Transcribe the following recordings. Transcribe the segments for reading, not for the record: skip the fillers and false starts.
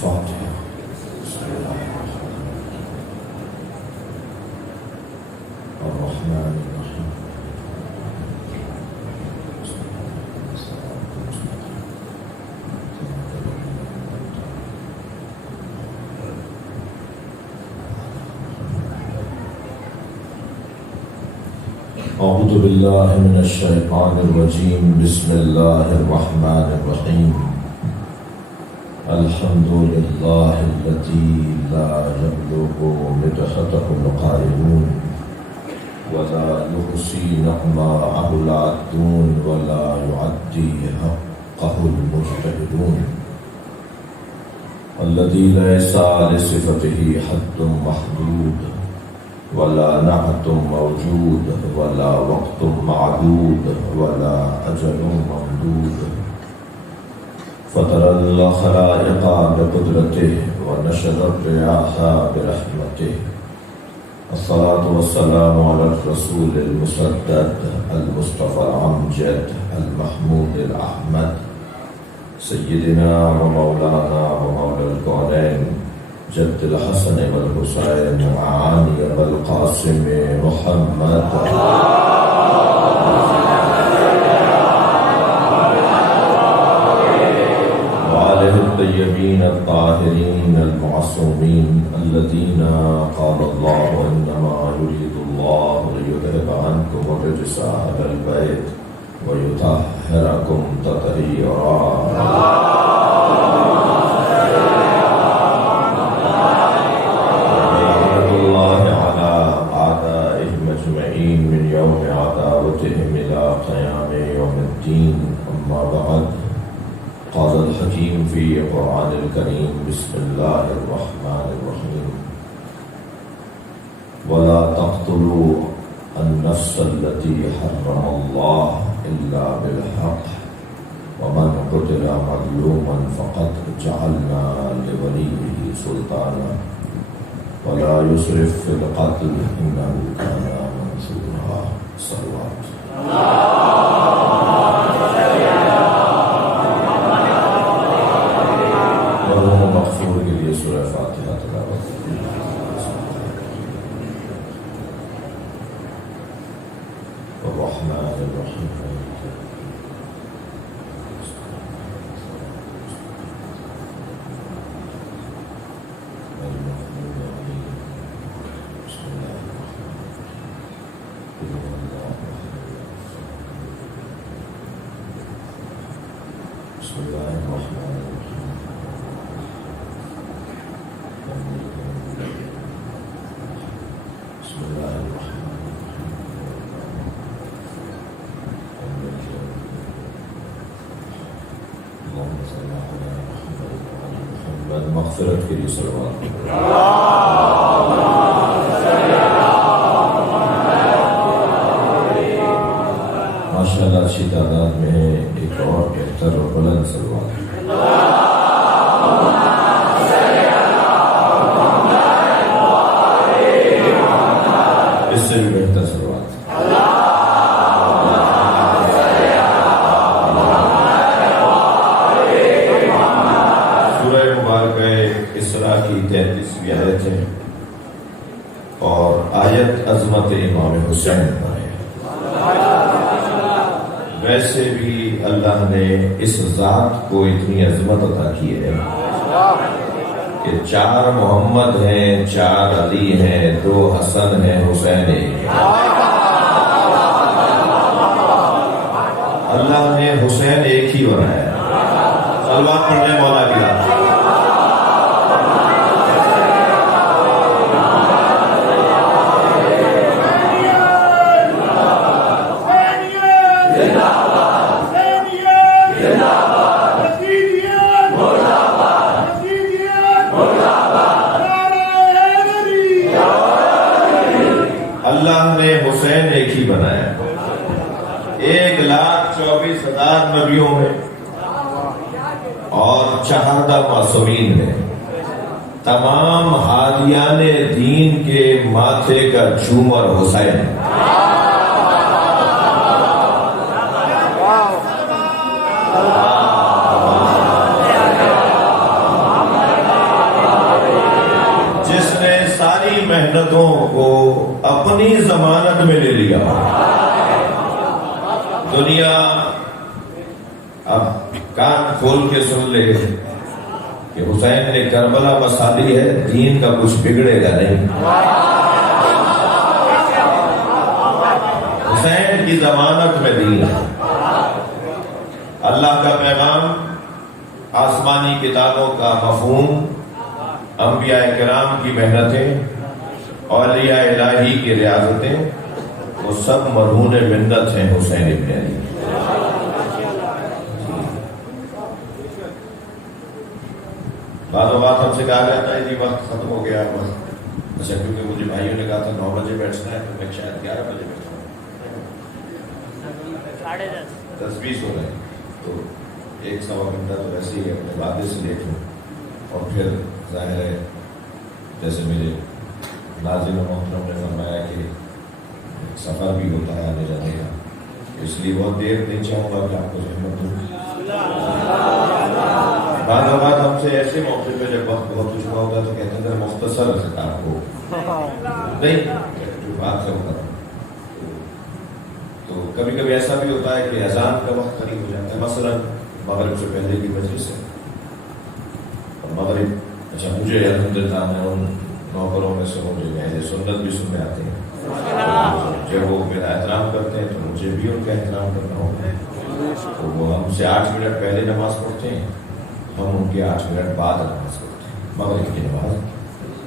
فاتحہ. الرحمن الرحیم. اعوذ باللہ من الشیطان الرجیم. بسم اللہ الرحمن الرحیم. الحمد للہ الذی لا یبلغ مدحته القائلون ولا يحصي نعماءه العادون ولا يعدي حقه المجتهدون الذي ليس لصفته حد محدود ولا نعت موجود ولا وقت معدود ولا أجل ممدود فطر الخلائق بقدرته ونشر الرياح برحمته. الصلاة والسلام على الرسول المسدد المصطفى الأمجد المحمود الأحمد سيدنا ومولانا ومولى الكونين جد الحسن والحسين وعاني والقاسم محمد وآله الطيبين الطاهرين المعصومين الذين قال الله إنما يريد الله ليذهب عنكم الرجس أهل البيت ويطهركم تطهيرا. أما بعد قال الحكيم في القرآن الكريم بسم الله الرحمن الرحيم ولا تقتلوا النفس التي حرم الله إلا بالحق ومن قتل مظلوما فقد جعلنا لوليه سلطانا ولا يسرف في القتل إنه كان منصورا. صلوات مغفور کے لیے سورہ فاتحہ تلاوت. الرحمن الرحیم. بسم اللہ الرحمن الرحیم. بسم اللہ الرحمن الرحیم. اللهم صل على محمد وعلى محمد. مغفرت کے لیے صلوات. ماشاء اللہ اچھی تعداد میں ہے. ایک اور بہتر اور بلند صلوات. اس سے بھی بہتر صلوات. سورہ مبارکہ اسراء کی 33ویں آیت ہے اور آیت عظمت امام حسین پر ہے. ویسے بھی اللہ نے اس ذات کو اتنی عظمت عطا کی ہے کہ 4 محمد ہیں، 4 علی ہیں، 2 حسن ہیں، حسین ہیں. اللہ نے حسین ایک ہی بنایا. صلوات پڑھنے مولا کی رات. اللہ نے حسین ایک ہی بنایا. 1,24,000 نبیوں میں اور 14 معصومین میں تمام ہادیان دین کے ماتھے کا جھومر حسین. اپنی ضمانت میں لے لیا. دنیا اب کان کھول کے سن لے کہ حسین نے کربلا بسا دی ہے، دین کا کچھ بگڑے گا نہیں. حسین کی ضمانت میں دین ہے. اللہ کا پیغام، آسمانی کتابوں کا مفہوم، انبیاء کرام کی محنتیں، اولیاء الہی کی ریاضتیں، وہ سب مرہون منت ہیں حسین ابن علی. بعض اوقات ہم سے کہا جاتا ہے جی وقت ختم ہو گیا بس. اچھا، کیونکہ مجھے بھائیوں نے کہا تھا 9 بجے بیٹھنا ہے تو میں شاید 11 بجے بیٹھا ہوں. 10:20 ہو رہے ہیں تو 1-1.25 گھنٹہ تو ویسے ہی اپنے وعدے سے لیٹ ہوں. اور پھر ظاہر ہے جیسے میرے ناظرین و محترم نے فرمایا کہ سفر بھی ہوتا ہے آنے جانے کا، اس لیے بہت دیر نہیں چاہوں گا کہ آپ کو زحمت دوں. بعض اوقات ہم سے ایسے موقع پہ جب وقت بہت کچھ ہوا ہوتا ہے تو کہتے ہیں مختصر خطاب ہو نہیں جو بات کرتا ہوں. تو کبھی کبھی ایسا بھی ہوتا ہے کہ اذان کا وقت قریب ہو جاتا ہے، مثلا مغرب سے پہلے کی مجلس سے، اور مغرب اچھا مجھے الحمدللہ میں ان نوکروں میں سے ہوں جو اہل سنت بھی سننے آتے ہیں. جب وہ میرا احترام کرتے ہیں تو مجھے بھی ان کا احترام کرنا ہوگا. تو وہ ہم سے 8 منٹ پہلے نماز پڑھتے ہیں، ہم ان کے 8 منٹ بعد نماز پڑھتے ہیں. مغرب کی نماز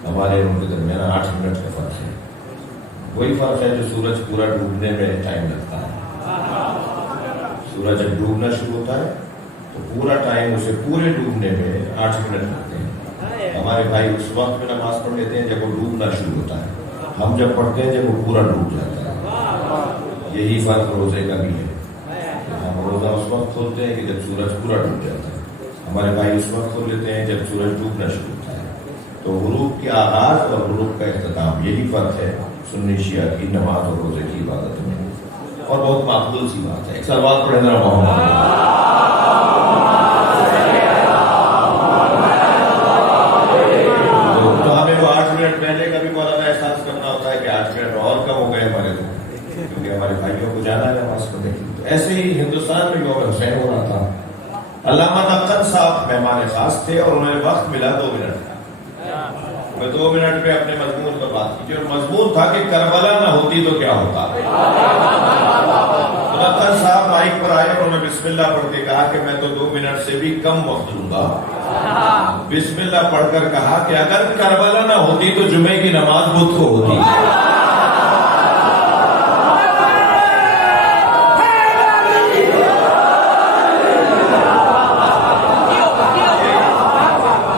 ہمارے ان کے درمیان 8 منٹ کا فرق ہے. وہی فرق ہے جو سورج پورا ڈوبنے میں ٹائم لگتا ہے. سورج جب ڈوبنا شروع ہوتا ہے تو پورا ٹائم اسے پورے ڈوبنے میں 8 منٹ لگتے ہیں. ہمارے بھائی اس وقت میں نماز پڑھ لیتے ہیں جب وہ ڈوبنا شروع ہوتا ہے، ہم جب پڑھتے ہیں جب وہ پورا ڈوب جاتا ہے. یہی فرق روزے کا بھی ہے. ہم روزہ اس وقت کھولتے ہیں کہ جب سورج پورا ڈوب جاتا ہے، ہمارے بھائی اس وقت کھول لیتے ہیں جب سورج ڈوبنا شروع ہوتا ہے. تو غروب کے آغاز اور غروب کا اختتام، یہی فرق ہے سنی شیعہ کی نماز اور روزے کی عبادت میں. اور بہت معقول سی بات ہے. ایک سلوات پڑھیں ذرا محمد. تو ہمیں وہ 8 منٹ پہلے کا بھی مولانا احساس کرنا ہوتا ہے کہ 8 منٹ اور کم ہو گئے ہمارے کو، کیونکہ ہمارے بھائیوں کو جانا ہے نماز پڑھنے کے لیے. ایسے ہی ہندوستان میں یوم حسین ہو رہا تھا. علامہ نقطن صاحب مہمان خاص تھے اور انہیں وقت ملا 2 منٹ. میں 2 منٹ میں اپنے مضمون پر بات کی اور مضمون تھا کہ کربلا نہ ہوتی تو کیا ہوتا. نقطن صاحب مائک پر آئے اور انہوں نے بسم اللہ پڑھ کے کہا کہ میں تو 2 منٹ سے بھی کم وقت لوں گا. بسم اللہ پڑھ کر کہا کہ اگر کربلا نہ ہوتی تو جمعے کی نماز بدھ کو ہوتی.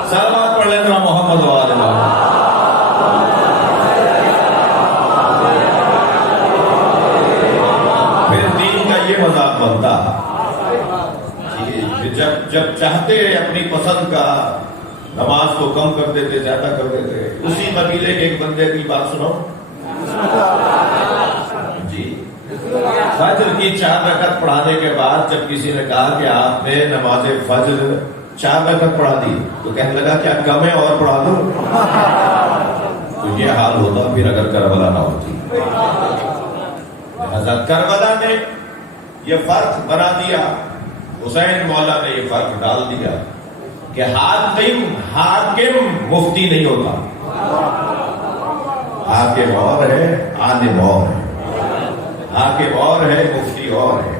سلوات پڑھ لینا محمد و آل محمد. پھر دین کا یہ مذاق بنتا جب چاہتے اپنی پسند کا نماز کو کم کر دیتے، زیادہ کر دیتے. اسی قبیلے کے ایک بندے کی بات سنو جی. فجر کی 4 رکعت پڑھانے کے بعد جب کسی نے کہا کہ آپ نے نماز فجر 4 رکعت پڑھا دی تو کہنے لگا کیا کم ہے اور پڑھا دو. تو یہ حال ہوتا پھر اگر کربلا نہ ہوتی. حضرت کربلا نے یہ فرق بنا دیا، حسین مولا نے یہ فرق ڈال دیا کہ حاکم مفتی نہیں ہوتا. حاکم اور ہے، عالم اور ہے. حاکم اور ہے، مفتی اور ہے.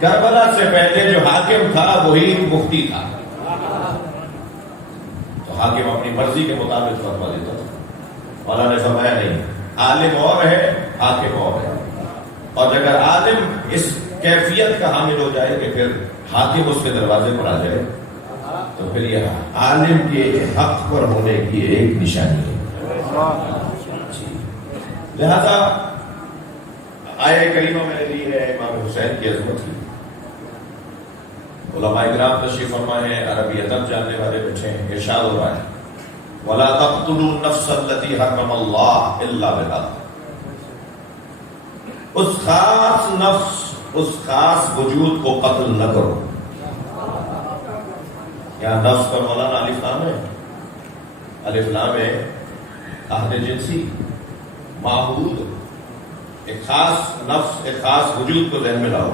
کربلا سے پہلے جو حاکم تھا وہی مفتی تھا. تو حاکم اپنی مرضی کے مطابق فتویٰ دیتا تھا. مولا نے فرمایا نہیں، عالم اور ہے، حاکم اور ہے. اور اگر عالم اس کیفیت کا حامل ہو جائے کہ پھر حاکم اس کے دروازے پر آ جائے تو پھر یہ عالم کے حق پر ہونے کی ایک نشانی ہے. لہذا آیہ کریمہ میں نے لی ہے امام حسین کی عظمت کی. علماء کرام تشریف فرما ہے، عربی ادب جاننے والے بیٹھے ہیں. ارشاد ہو رہا ہے وَلَا تَقْتُلُوا النَّفْسَ الَّتِي حَرَّمَ اللَّهُ إِلَّا بِالْحَقِّ. اس خاص نفس، اس خاص وجود کو قتل نہ کرو. یہاں نفس کا مولانا الف لام ہے. الف لام ہے عہد جنسی، معہود، ایک خاص نفس، ایک خاص وجود کو ذہن میں لاؤ،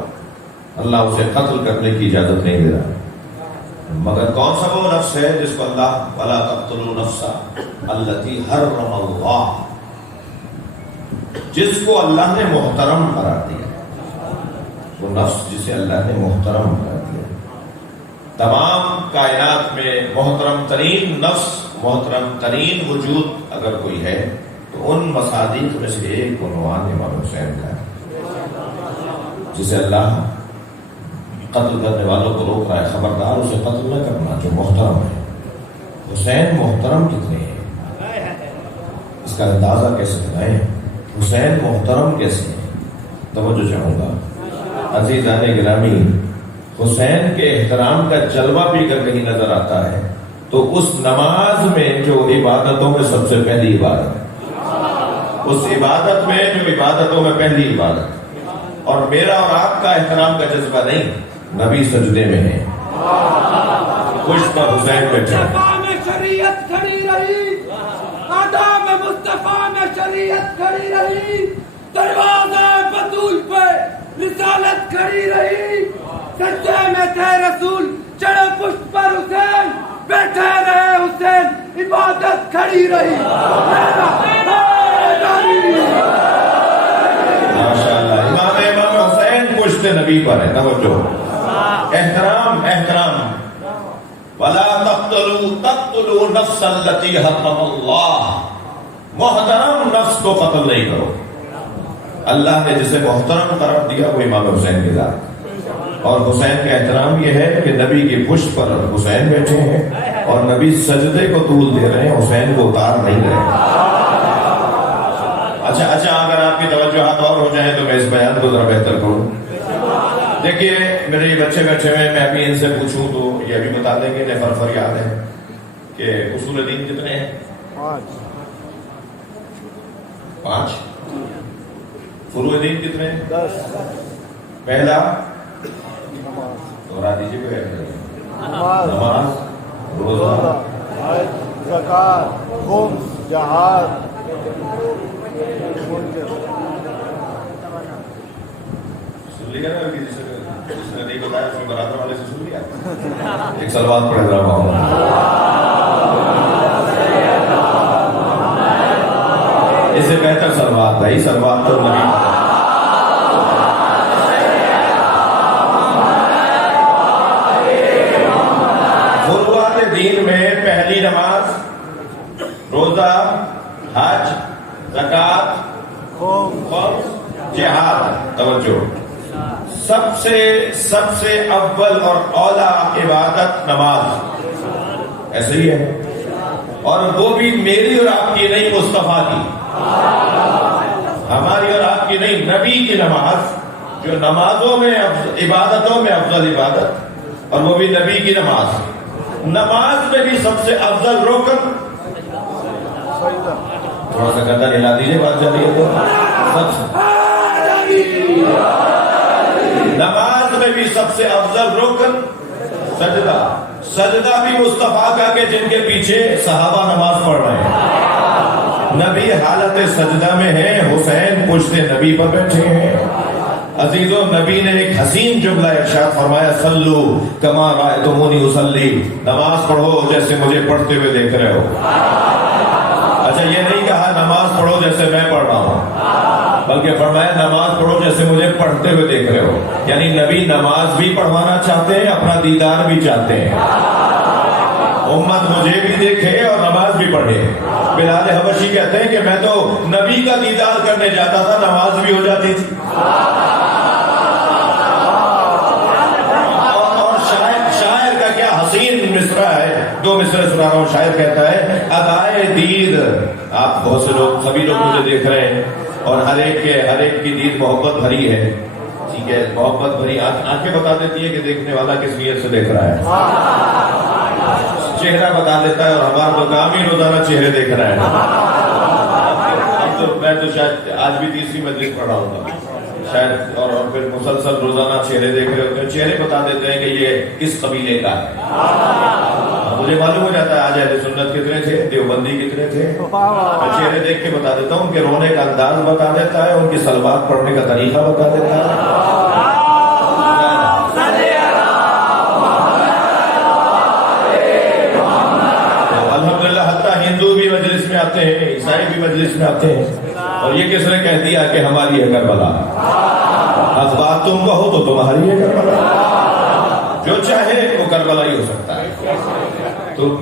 اللہ اسے قتل کرنے کی اجازت نہیں دے رہا، مگر کون سا وہ نفس ہے جس کو اللہ وَلَا تَقْتُلُوا نَفْسَ الَّتِي حَرَّمَ اللَّهُ، جس کو اللہ نے محترم قرار دیا، وہ نفس جسے اللہ نے محترم قرار دیا۔ تمام کائنات میں محترم ترین نفس، محترم ترین وجود اگر کوئی ہے تو ان مصادیق میں سے ایک عنوان امام حسین کا ہے، جسے اللہ قتل کرنے والوں کو روک رہا ہے، خبردار اسے قتل نہ کرنا جو محترم ہے۔ حسین محترم کتنے ہیں، اس کا اندازہ کیسے لگائیں؟ حسین محترم کیسے ہیں؟ توجہ چاہوں گا عزیزان گرامی، حسین کے احترام کا جلوہ بھی اگر کہیں نظر آتا ہے تو اس نماز میں جو عبادتوں میں سب سے پہلی عبادت ہے، اس عبادت میں جو عبادتوں میں پہلی عبادت، اور میرا اور آپ کا احترام کا جذبہ نہیں، نبی سجدے میں ہے، پشت پر حسین بیٹھے میں شریعت کھڑی رہی، آداب مصطفیٰ میں شریعت کھڑی رہی، دروازہ بطول پہ رسالت کھڑی رہی، سجدے میں تھے رسول، چڑھے پشت پر حسین، بیٹھے رہے حسین، عبادت کھڑی رہی۔ ماشاءاللہ، امام حسین پشت نبی پر ہے، توجہ، احترام احترام۔ وَلَا تَقْتُلُوا نَفْسَ الَّتِي حَرَّمَ اللَّهُ، محترم نفس کو قتل نہیں کرو۔ اللہ نے جسے محترم قرار دیا وہ امام حسین کی ذات، اور حسین کا احترام یہ ہے کہ نبی کی پشت پر حسین بیٹھے ہیں اور نبی سجدے کو طول دے رہے ہیں، حسین کو اتار نہیں رہے۔ اچھا اگر آپ کی توجہات اور ہو جائیں تو میں اس بیان کو ذرا بہتر کروں۔ دیکھیے میرے یہ بچے بیٹھے ہوئے، میں ابھی ان سے پوچھوں تو یہ بھی بتا دیں گے، انہیں فرفر یاد ہے کہ اصول دین کتنے ہیں؟ 5۔ فروع دین کتنے ہیں؟ 10۔ پہلا دوہرا دیجیے کوئی، نماز، روزہ، حج، زکات، خمس، جہاد۔ سن لیا نا؟ جس نے نہیں بتایا اس نے برادر والے سے سن لیا۔ ایک صلوات پڑھ رہا ہوں، اس سے بہتر صلوات بھائی، صلوات تو نبی۔ فروعات دین میں پہلی نماز، روزہ، حج، زکات، خمس، جہاد۔ توجہ، سب سے اول اور اولا عبادت نماز، ایسے ہی ہے، اور وہ بھی میری اور آپ کی نہیں، مصطفیٰ کی، ہماری اور آپ کی نہیں، نبی کی نماز، جو نمازوں میں عبادتوں میں افضل عبادت، اور وہ بھی نبی کی نماز۔ نماز میں بھی سب سے افضل رکن، تھوڑا سا گردن ہلا دیجیے، بات چل رہی ہے تو نماز میں بھی سب سے افضل رکن سجدہ۔ سجدہ بھی مصطفیٰ کا کہ جن کے پیچھے صحابہ نماز پڑھ رہے ہیں، نبی حالت سجدہ میں ہے، حسین پشت نبی پر بیٹھے ہیں۔ عزیزوں، نبی نے ایک حسین جملہ ارشاد فرمایا، صلو کما رأیتمونی اصلی، نماز پڑھو جیسے مجھے پڑھتے ہوئے دیکھ رہے ہو۔ اچھا، یہ نہیں کہا نماز پڑھو جیسے میں پڑھ رہا ہوں، بلکہ فرمایا نماز پڑھو جیسے مجھے پڑھتے ہوئے دیکھ رہے ہو، یعنی نبی نماز بھی پڑھوانا چاہتے ہیں، اپنا دیدار بھی چاہتے ہیں، امت مجھے بھی دیکھے اور نماز بھی پڑھے۔ بلال حبشی کہتے ہیں کہ میں تو نبی کا دیدار کرنے جاتا تھا، نماز بھی ہو جاتی تھی۔ اور شاعر کا کیا حسین مصرع ہے، 2 مصرع سنا رہا ہوں۔ شاعر کہتا ہے، ادائے دید، آپ بہت سے لوگ، سبھی لوگ مجھے دیکھ رہے ہیں، اور ہر ایک کی دید محبت بھری ہے، ٹھیک ہے، محبت بھری آنکھیں بتا دیتی ہے کہ دیکھنے والا کس نیت سے دیکھ رہا ہے، چہرہ بتا دیتا ہے، اور ہمارا تو کام ہی روزانہ چہرے دیکھ رہا ہے۔ میں تو شاید آج بھی تیسری مجلس پڑھ رہا ہوں شاید، اور پھر مسلسل روزانہ چہرے دیکھ رہے ہوتے ہیں، چہرے بتا دیتے ہیں کہ یہ کس قبیلے کا ہے۔ مجھے معلوم ہو جاتا ہے آج اہل سنت کتنے تھے، دیوبند دیوبندی کتنے تھے؟ میں چہرے دیکھ کے بتا دیتا ہوں کہ رونے کا انداز بتا دیتا ہے، ان کی صلوات پڑھنے کا طریقہ بتا دیتا ہے۔ الحمدللہ حتیٰ ہندو بھی مجلس میں آتے ہیں، عیسائی بھی مجلس میں آتے ہیں، اور یہ کس نے کہہ دیا کہ ہماری ہے کربلا؟ اب بات تم کہو تو تمہاری ہے کربلا، جو چاہے وہ کربلا ہی ہو سکتا ہے۔ تو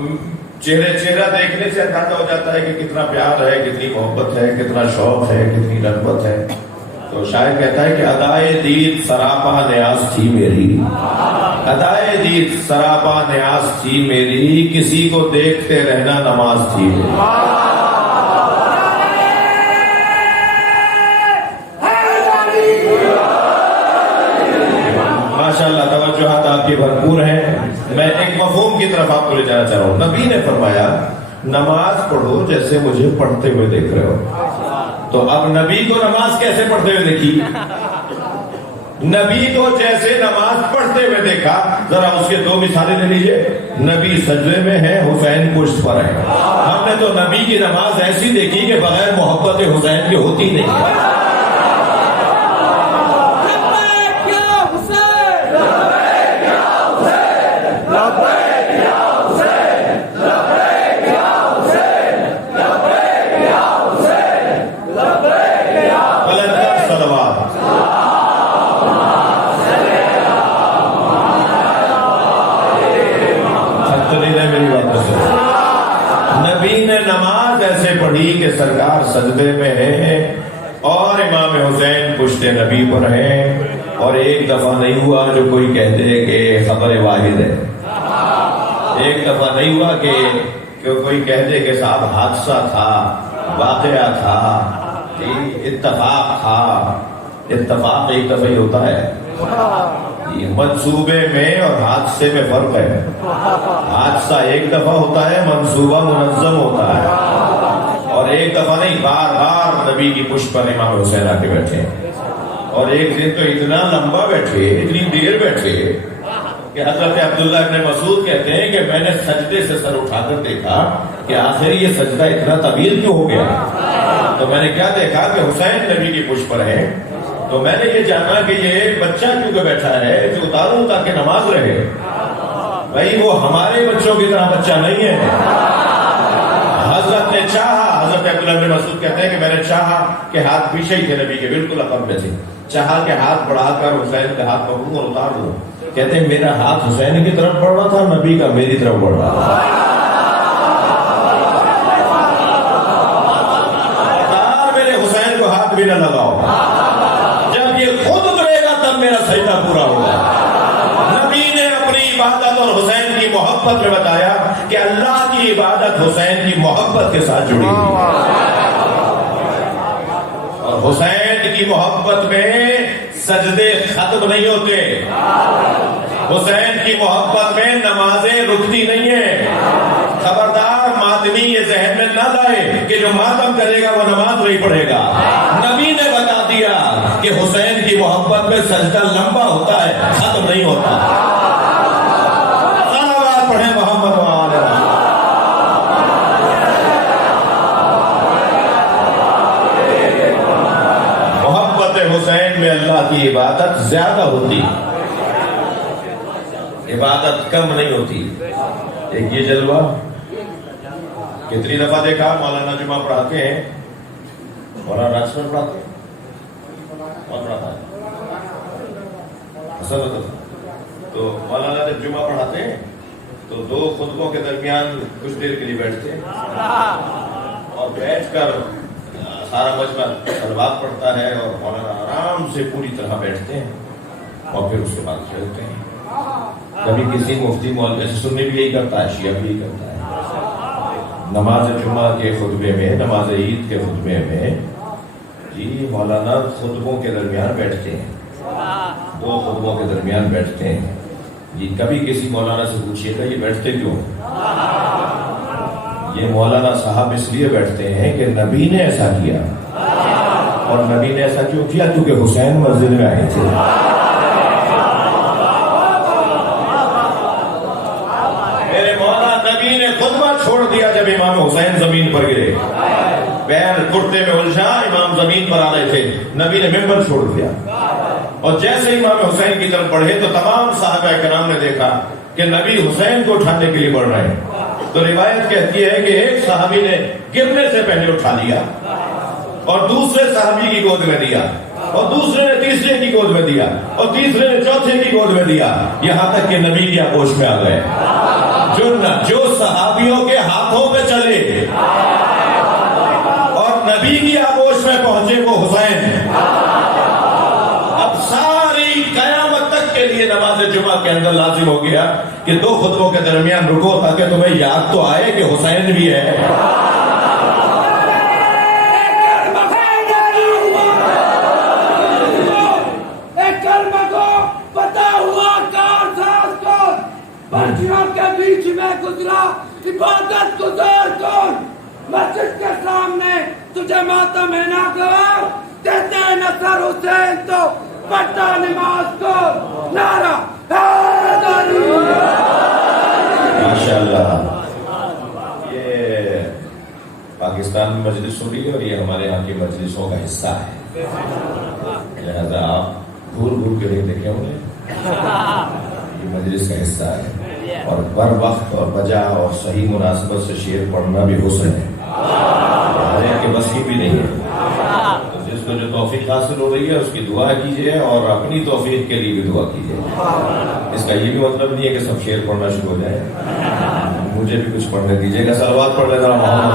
چہرہ دیکھنے سے اندازہ ہو جاتا ہے کہ کتنا پیار ہے، کتنی محبت ہے، کتنا شوق ہے، کتنی رغبت ہے۔ تو شاعر کہتا ہے کہ ادائے دید سراپا نیاز تھی میری، ادائے دید سراپا نیاز تھی میری، کسی کو دیکھتے رہنا نماز تھی میری۔ ماشاءاللہ توجہات آپ کی بھرپور ہیں۔ میں ایک مفہوم کی طرف آپ کو لے جانا چاہ رہا ہوں۔ نبی نے فرمایا نماز پڑھو جیسے مجھے پڑھتے ہوئے دیکھ رہے ہو۔ تو اب نبی کو نماز کیسے پڑھتے ہوئے دیکھی؟ نبی کو جیسے نماز پڑھتے ہوئے دیکھا، ذرا اس کے دو مثالیں لے لیجئے۔ نبی سجدے میں ہے، حسین پشت پر ہے۔ ہم نے تو نبی کی نماز ایسی دیکھی کہ بغیر محبت حسین کی ہوتی نہیں ہے۔ نبی نے نماز ایسے پڑھی کہ سرکار سجدے میں ہے اور امام حسین پشت نبی پر ہیں، اور ایک دفعہ نہیں ہوا جو کوئی کہتے کہ خبر واحد ہے، ایک دفعہ نہیں ہوا کہ کوئی کہتے کہ صاحب حادثہ تھا، واقعہ تھا، اتفاق تھا۔ اتفاق ایک دفعہ ہی ہوتا ہے، منصوبے میں اور حادثے میں فرق ہے۔ حادثہ ایک دفعہ ہوتا ہے، منصوبہ منظم ہوتا ہے، اور ایک دفعہ نہیں، بار بار نبی کی پشت پر امام حسین آ کے بیٹھے، اور ایک دن تو اتنا لمبا بیٹھے، اتنی دیر بیٹھے کہ حضرت عبداللہ ابن مسعود کہتے ہیں کہ میں نے سجدے سے سر اٹھا کر دیکھا کہ آخر یہ سجدہ اتنا طویل کیوں ہو گیا؟ تو میں نے کیا دیکھا کہ حسین نبی کی پشت پر ہے، تو میں نے یہ جانا کہ یہ بچہ کیونکہ بیٹھا ہے جو اتاروں تاکہ نماز رہے۔ بھائی وہ ہمارے بچوں کی طرح بچہ نہیں ہے۔ حضرت نے چاہا، حضرت عبداللہ بن مسعود کہتے ہیں کہ میں نے چاہا کہ ہاتھ پیچھے ہی تھے نبی کے، بالکل عقب میں تھے، چاہا کہ ہاتھ بڑھا کر حسین کے ہاتھ پکڑوں اور اتار دوں۔ کہتے ہیں میرا ہاتھ حسین کی طرف بڑھ رہا تھا، نبی کا میری طرف بڑھ رہا تھا۔ میرے حسین کو ہاتھ بھی نہ لگاؤ، خود اترے گا تب میرا سجدہ پورا ہوگا۔ نبی نے اپنی عبادت اور حسین کی محبت میں بتایا کہ اللہ کی عبادت حسین کی محبت کے ساتھ جڑی ہوئی، اور حسین کی محبت میں سجدے ختم نہیں ہوتے، حسین کی محبت میں نمازیں رکتی نہیں ہیں۔ خبردار ماتمی یہ ذہن میں نہ لائے کہ جو ماتم کرے گا وہ نماز نہیں پڑھے گا۔ نبی نے بتا دیا کہ حسین کی محبت میں سجدہ لمبا ہوتا ہے، ختم نہیں ہوتا۔ صلوات پڑھیں محمد و آل محمد۔ محبت حسین میں اللہ کی عبادت زیادہ ہوتی، عبادت کم نہیں ہوتی۔ ایک یہ جلوہ کتنی دفعہ دیکھا، مولانا جمعہ پڑھاتے ہیں، مولانا راجسر پڑھاتے ہیں، کون پڑھاتا ہے؟ تو مولانا جب جمعہ پڑھاتے ہیں تو دو خطبوں کے درمیان کچھ دیر کے لیے بیٹھتے ہیں، اور بیٹھ کر سارا مجمع صلوات پڑھتا ہے، اور مولانا آرام سے پوری طرح بیٹھتے ہیں، اور پھر اس کے بعد کھیلتے ہیں۔ کبھی کسی مفتی مولوی سے سنی بھی یہی کرتا ہے، شیعہ بھی یہی کرتا ہے۔ نماز جمعہ کے خطبے میں، نماز عید کے خطبے میں جی مولانا خطبوں کے درمیان بیٹھتے ہیں، دو خطبوں کے درمیان بیٹھتے ہیں۔ جی کبھی کسی مولانا سے پوچھیے گا یہ بیٹھتے کیوں؟ یہ مولانا صاحب اس لیے بیٹھتے ہیں کہ نبی نے ایسا کیا، اور نبی نے ایسا کیوں کیا؟ کیونکہ حسین مسجد میں آئے تھے۔ میرے مولا نبی نے خطبہ چھوڑ دیا جب امام حسین زمین پر گرے، پیر کرتے میں الجھا، امام زمین پر آ رہے تھے، نبی نے ممبر چھوڑ دیا، اور جیسے امام حسین کی طرف بڑھے تو تمام صحابہ کرام نے دیکھا کہ نبی حسین کو اٹھانے کے لیے بڑھ رہے ہیں، تو روایت کہتی ہے کہ ایک صحابی نے گرنے سے پہلے اٹھا لیا اور دوسرے صحابی کی گود میں دیا، اور دوسرے نے تیسرے کی گود میں دیا، اور تیسرے نے چوتھے کی گود میں دیا، یہاں تک کہ نبی کی آغوش میں آ گئے۔ جو صحابیوں کے ہاتھوں پہ چلے اور نبی کی آغوش میں پہنچے وہ حسین۔ اب ساری قیامت تک کے لیے نماز جمعہ کے اندر لازم ہو گیا کہ 2 خطبوں کے درمیان رکو تاکہ تمہیں یاد تو آئے کہ حسین بھی ہے۔ پرچیوں کے بیچ میں گزرا عبادت گزار کون، مسجد کے سامنے تجھے ماتم ہے نہ گوار، دیتے نصر حسین تو پڑھتا نماز کو، نعرہ حیدری۔ ماشاءاللہ، یہ پاکستان میں مجلس ہو رہی ہے اور یہ ہمارے یہاں کی مجلسوں کا حصہ ہے، لہذا آپ گھور کے نہیں دیکھے ہوں گے، یہ مجلس کا حصہ ہے، اور بر وقت اور بجا اور صحیح مناسبت سے شعر پڑھنا بھی حسن ہے، ہر ایک کے بس کی بھی نہیں ہے۔ جس کو جو توفیق حاصل ہو رہی ہے اس کی دعا کیجیے اور اپنی توفیق کے لیے بھی دعا کیجیے۔ اس کا یہ بھی مطلب نہیں ہے کہ سب شعر پڑھنا شروع ہو جائے، مجھے بھی کچھ پڑھنے دیجیے گا۔ صلوات پڑھ لینا محمد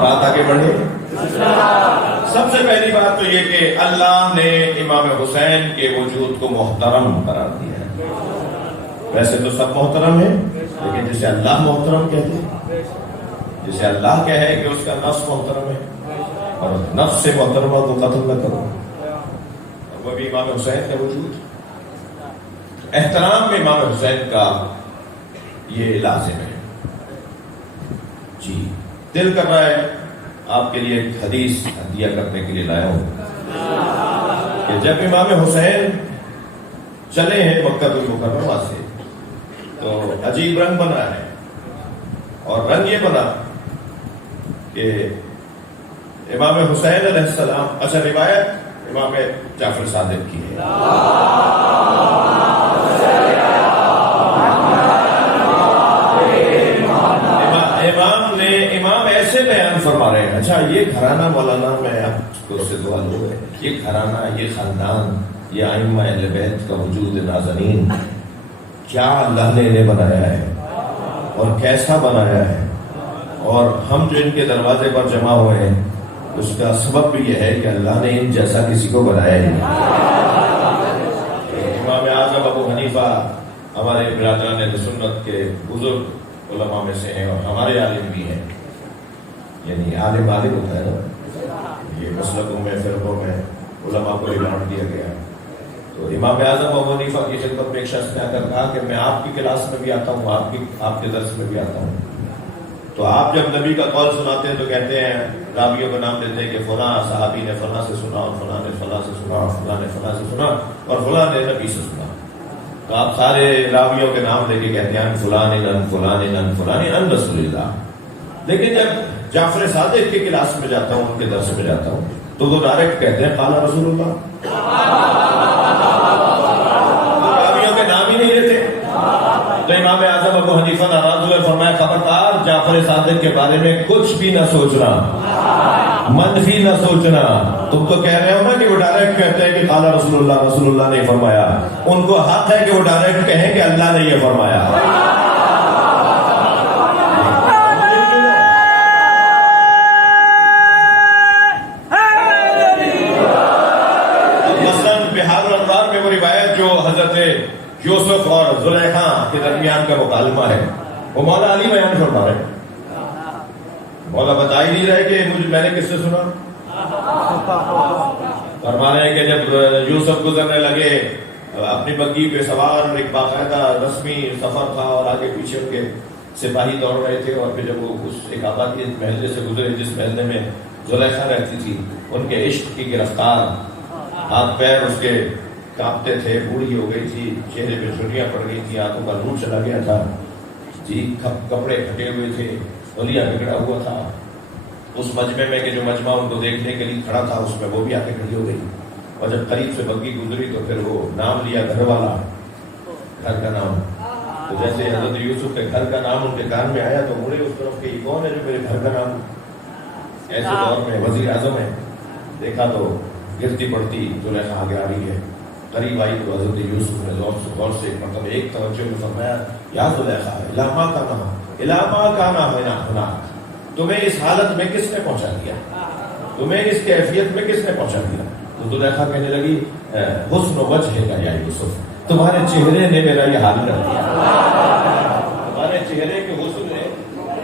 بات آگے بڑھے۔ سب سے پہلی بات تو یہ کہ اللہ نے امام حسین کے وجود کو محترم قرار دیا ہے۔ ویسے تو سب محترم ہیں، لیکن جسے اللہ محترم کہتے ہیں، جسے اللہ کہے کہ اس کا نفس محترم ہے اور نفس سے محترمہ کو قتل نہ کرو، اور وہ بھی امام حسین کا وجود، احترام میں امام حسین کا یہ لازم ہے۔ جی دل کر رہا ہے آپ کے لیے ایک حدیث ہدیہ کرنے کے لیے لایا ہوں کہ جب امام حسین چلے ہیں مکہ المکرمہ سے تو عجیب رنگ بنا ہے، اور رنگ یہ بنا کہ امام حسین علیہ السلام، اچھا روایت امام جعفر صادق کی ہے، امام ایسے بیان فرما رہے ہیں۔ اچھا یہ گھرانہ مولانا، میں آپ کو سے دعا لوں، یہ گھرانہ، یہ خاندان، یہ ائمہ اہل بیت کا وجود نازنین، کیا اللہ نے انہیں بنایا ہے اور کیسا بنایا ہے، اور ہم جو ان کے دروازے پر جمع ہوئے ہیں اس کا سبب بھی یہ ہے کہ اللہ نے ان جیسا کسی کو بنایا ہی نہیں۔ امام اعظم ابو حنیفہ ہمارے برادران سنت کے بزرگ علماء میں سے ہیں اور ہمارے عالم بھی ہیں، یعنی عالم ہوتا ہے نا، یہ مسلکوں میں فرقوں میں علماء کو ریمانڈ دیا گیا۔ تو امام اعظم ابو حنیفہ کی خدمت میں ایک شخص نے آ کر کہا کہ میں آپ کی کلاس میں بھی آتا ہوں، آپ کے درس میں بھی آتا ہوں، تو آپ جب نبی کا قول سناتے ہیں تو کہتے ہیں، راویوں کا نام دیتے ہیں کہ فلاں صحابی نے فلاں سے سنا، اور فلاں نے فلاں سے سنا، اور فلاں نے فلاں سے سنا، اور فلاں نے نبی سے سنا، تو آپ سارے راویوں کے نام دے کے کہتے ہیں فلاں ان رسول اللہ۔ لیکن جب جعفر صادق کی کلاس میں جاتا ہوں، ان کے درس میں جاتا ہوں، تو وہ ڈائریکٹ کہتے ہیں قال رسول اللہ، راویوں کے نام ہی نہیں لیتے۔ تو امام اعظم ابو حنیفہ ناراض ہوئے، فرمایا خبردار جعفر صادق کے بارے میں کچھ بھی نہ سوچنا، منفی نہ سوچنا۔ تم تو کہہ رہے ہو نا کہ وہ ڈائریکٹ کہتے ہیں کہ قال رسول اللہ نے فرمایا، ان کو حق ہے کہ وہ ڈائریکٹ کہیں کہ اللہ نے یہ فرمایا۔ مثلاً بحار الانوار میں وہ روایت جو حضرت یوسف اور زلیخا کے درمیان کا مکالمہ ہے، وہ مولا علی بیان فرما رہے ہیں۔ مولا بتا ہی نہیں رہے کہ میں نے کس سے سنا، فرما رہے ہیں کہ جب یوسف گزرنے لگے اپنی بگی پہ سوار، ایک باقاعدہ رسمی سفر تھا اور آگے پیچھے ان کے سپاہی دوڑ رہے تھے، اور پھر جب وہ اس ایک آبادی محلے سے گزرے جس محلے میں زلیخا رہتی تھی، ان کے عشق کی گرفتار، ہاتھ پیر اس کے کانپتے تھے، بوڑھی ہو گئی تھی، چہرے پہ چھٹیاں پڑ گئی تھی، آنکھوں کا نور چلا گیا تھا جی، کپڑے پھٹے ہوئے تھے، تولیا بگڑا ہوا تھا. اس مجمع میں کہ جو مجمع ان کو دیکھنے کے لیے کھڑا تھا اس میں وہ بھی آ کے کھڑی ہو گئی. اور جب قریب سے بگی گزری تو پھر وہ نام لیا گھر والا، گھر کا نام. تو جیسے حضرت یوسف کے گھر کا نام ان کے کان میں آیا تو مڑے اس طرف کہ یہ کون ہے جو میرے گھر کا نام. ایسے دور میں وزیر اعظم ہے. دیکھا تو گرتی پڑتی زلیخا آگے آ رہی ہے. قریب آئی تو حضرت یوسف نے غور سے مطلب ایک توجہ میں فرمایا، یا زلیخا علامہ کا نام ہے نا، تمہیں اس حالت میں کس نے پہنچا دیا، تمہیں اس کیفیت میں کس نے پہنچا دیا. تو زلیخا کہنے لگی حسن و وجہ کا یا یوسف، تمہارے چہرے نے میرا یہ حال کر دیا، تمہارے چہرے کے حسن نے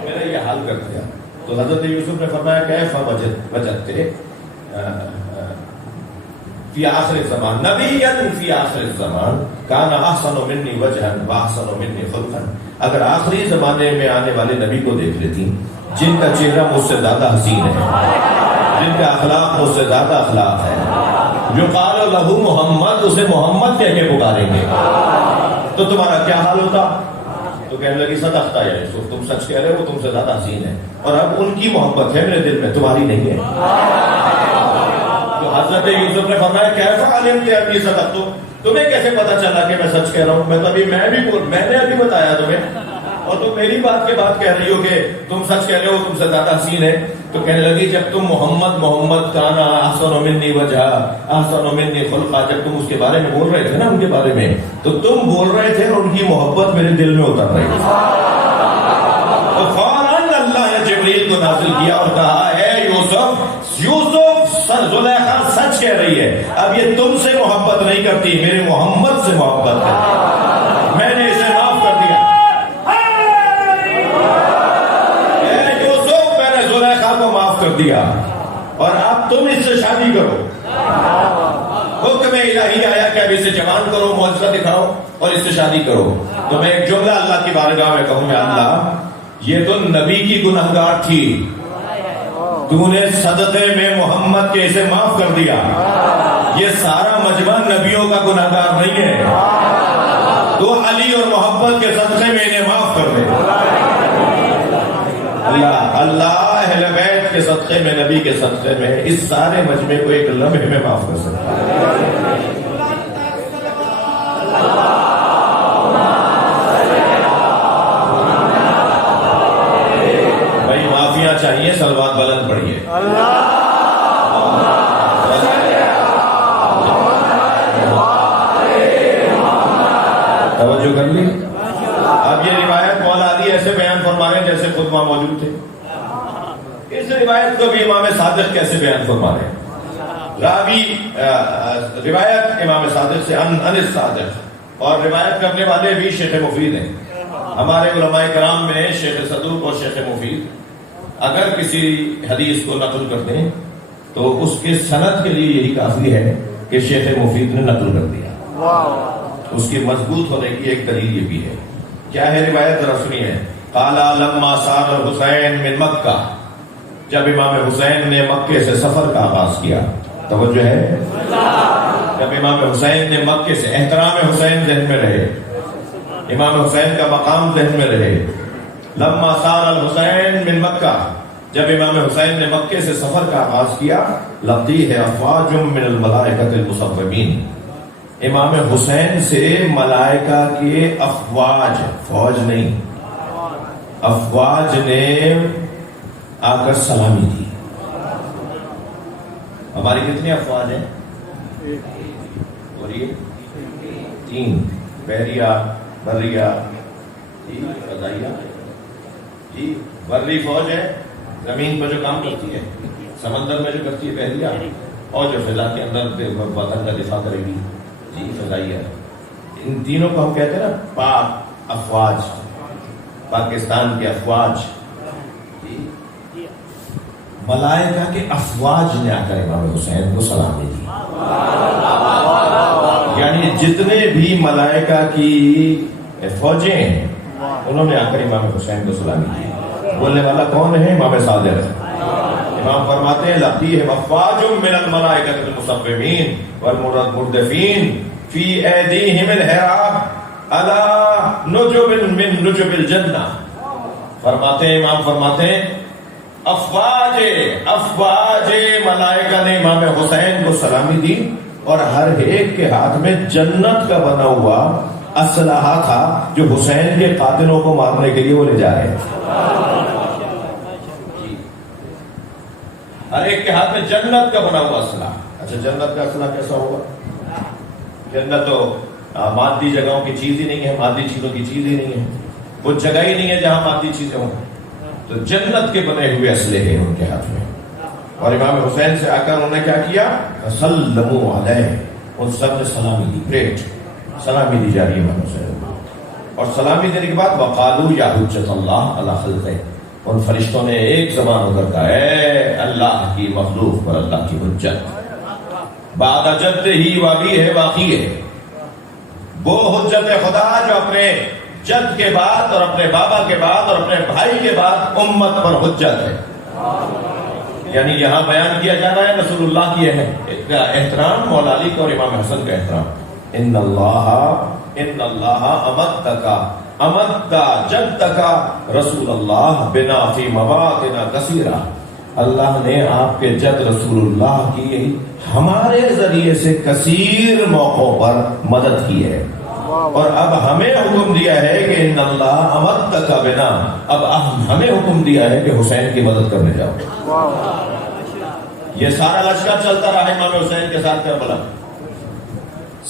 میرا یہ حال کر دیا. تو حضرت یوسف نے فرمایا کیف وجدتے فی آخر الزمان نبیا فی آخر الزمان کان احسن منی وجہا واحسن منی خلقا. اگر آخری زمانے میں آنے والے نبی کو دیکھ لیتی جن کا چہرہ مجھ سے زیادہ حسین ہے، جن کا اخلاق مجھ سے زیادہ اخلاق ہے، یقال لہ محمد، اسے محمد کہہ کے پکاریں گے، تو تمہارا کیا حال ہوتا. تو کہنے لگی صدقتا یا یوسف، تم سچ کہہ رہے ہو، تم سے زیادہ حسین ہے، اور اب ان کی محبت ہے میرے دل میں، تمہاری نہیں ہے. تو حضرت یوسف نے فرمایا کیسا علمت انی صدقت، تمہیں کیسے پتا چلا کہ میں سچ کہہ رہا ہوں. میں نے ابھی بتایا تمہیں، اور تم میری بات کے بعد کہہ رہی ہو کہ تم سچ کہہ رہے ہو، تم سے زیادہ حسین ہے. تو کہنے لگی جب تم محمد کانا احسن منی وجہا احسن منی خلقا، جب تم اس کے بارے میں بول رہے تھے نا، ان کے بارے میں، تو تم بول رہے تھے اور ان کی محبت میرے دل میں اتر رہی تھی. تو فوراً اللہ نے جبریل کو نازل کیا اور کہا اے یوسف زلیخا سچ کہہ رہی ہے، اب یہ تم سے محبت نہیں کرتی، میرے محمد سے محبت کرتی، میں نے اسے معاف کر دیا. کو معاف کر دیا اور اب تم اس سے شادی کرو. حکم الہی آیا کہ اب اسے جوان کرو، معجزہ دکھاؤ اور اس سے شادی کرو. تو میں ایک جملہ اللہ کی بارگاہ میں کہوں گا، اللہ یہ تو نبی کی گناہگار تھی، تو نے صدقے میں محمد کے اسے معاف کر دیا. یہ سارا مجمع نبیوں کا گناہگار نہیں ہے، تو علی اور محبت کے صدقے میں انہیں معاف کر دے. اللہ اہل بیت کے صدقے میں، نبی کے صدقے میں اس سارے مجمع کو ایک لمحے میں معاف کر سکتا ہے. بھائی معافیاں چاہیے، صلوات بلند پڑھیے. توجہ کر لی. اب یہ روایت مولا علی ایسے بیان فرما رہے ہیں جیسے خود وہاں موجود تھے. اس روایت کو بھی امام صادق کیسے بیان فرما رہے ہیں. راوی روایت امام صادق سے ان الصادق، اور روایت کرنے والے بھی شیخ مفید ہیں. ہمارے علماء کرام میں شیخ صدوق اور شیخ مفید اگر کسی حدیث کو نقل کرتے ہیں تو اس کے سند کے لیے یہی کافی ہے کہ شیخ مفید نے نقل کر دیا. اس کے مضبوط ہونے کی ایک دلیل یہ بھی ہے. کیا ہے روایت؟ ذرا سنیے. قال لما سار الحسین من مکہ، جب امام حسین نے مکے سے سفر کا آغاز کیا. توجہ ہے، جب امام حسین نے مکے سے، احترام حسین ذہن میں رہے، امام حسین کا مقام ذہن میں رہے. لما سار الحسین من مکہ، جب امام حسین نے مکے سے سفر کا آغاز کیا. لقیہ افواج من الملائکۃ المصوبین، امام حسین سے ملائکہ کے افواج، فوج نہیں، افواج نے آ کر سلامی دی. ہماری کتنی افواج ہیں؟ بولیے. 3، بحریہ، بریہ، فضائیہ. جی بری فوج ہے، زمین پر جو کام کرتی ہے، سمندر میں جو کرتی ہے بحریہ، اور جو فضا کے اندر وطن کا دفاع کرے گی جی فضائیہ. ان تینوں کو ہم کہتے ہیں نا پاک افواج، پاکستان کے افواج. ملائکہ کے افواج نے آ کر امام حسین کو سلامی دی. یعنی جتنے بھی ملائکہ کی فوجیں ہیں انہوں نے آ کر امام حسین کو سلامی دی. بولنے والا کون ہے؟ امام صادق. امام فرماتے ہیں لقیہ افواج من الملائکۃ المصوبین والمردفین، فی ایدیہم الحراب علی نجب من نجب الجنہ. فرماتے ہیں امام فرماتے ہیں افواج ملائکہ نے امام حسین کو سلامی دی اور ہر ایک کے ہاتھ میں جنت کا بنا ہوا اسلحہ تھا جو حسین کے قاتلوں کو مارنے کے لیے وہ لے جا رہے ہیں. ہر ایک کے ہاتھ میں جنت کا بنا ہوا اسلحہ. اچھا جنت کا اسلحہ کیسا ہوگا؟ جنت تو مادی جگہوں کی چیز ہی نہیں ہے، مادی چیزوں کی چیز ہی نہیں ہے، وہ جگہ ہی نہیں ہے جہاں مادی چیزیں ہوں. تو جنت کے بنے ہوئے اسلحے ہیں ان کے ہاتھ میں. اور امام حسین سے آ کر انہوں نے کیا کیا؟ سلموا علیہ، ان سب نے سلامی دی. گریٹ، سلامی دی جا رہی ہے امام حسین. اور سلامی دینے کے بعد وقالوا یا حجت اللہ علی خلقہ، ان فرشتوں نے ایک زبان ہو کر کہا اے اللہ کی مخلوق پر اللہ کی حجت. بعد جد ہی واقعی ہے، واقعی ہے وہ حجت خدا جو اپنے جد کے بعد اور اپنے بابا کے بعد اور اپنے بھائی کے بعد امت پر حجت ہے. یعنی یہاں بیان کیا جا رہا ہے رسول اللہ کی احترام، مولا علی کا اور امام حسن کا احترام. ان اللہ امد جد کا رسول اللہ بنا فی مواطن کثیرہ. اللہ نے آپ کے جد رسول اللہ کی ہمارے ذریعے سے کثیر موقعوں پر مدد کی ہے. اور اب ہمیں حکم دیا ہے کہ ان اللہ امد کا بنا، اب ہمیں حکم دیا ہے کہ حسین کی مدد کرنے جاؤ. یہ سارا لشکر چلتا رہا امام حسین کے ساتھ کربلا.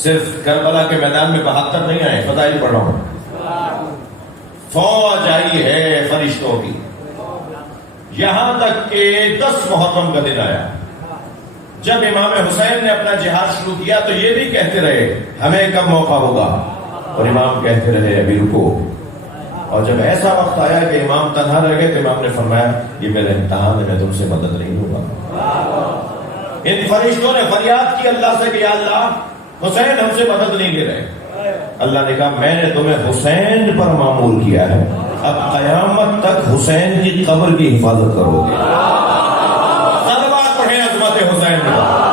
صرف کربلا کے میدان میں 72 نہیں آئے، فضائل پڑھ رہا ہوں. فوج آئی ہے فرشتوں کی، یہاں تک کہ 10 محرم کا دن آیا. جب امام حسین نے اپنا جہاد شروع کیا تو یہ بھی کہتے رہے ہمیں کب موقع ہوگا، اور امام کہتے رہے ابھی رکو. اور جب ایسا وقت آیا کہ امام تنہا رہ گئے تو امام نے فرمایا یہ میرا امتحان ہے، میں تم سے مدد نہیں لوں گا. ان فرشتوں نے فریاد کی اللہ سے کہ یا اللہ حسین ہم سے مدد نہیں لے رہے. اللہ نے کہا میں نے تمہیں حسین پر معمور کیا ہے، اب قیامت تک حسین کی قبر کی حفاظت کرو گے. صلوات پڑھیں عظمت حسین پر.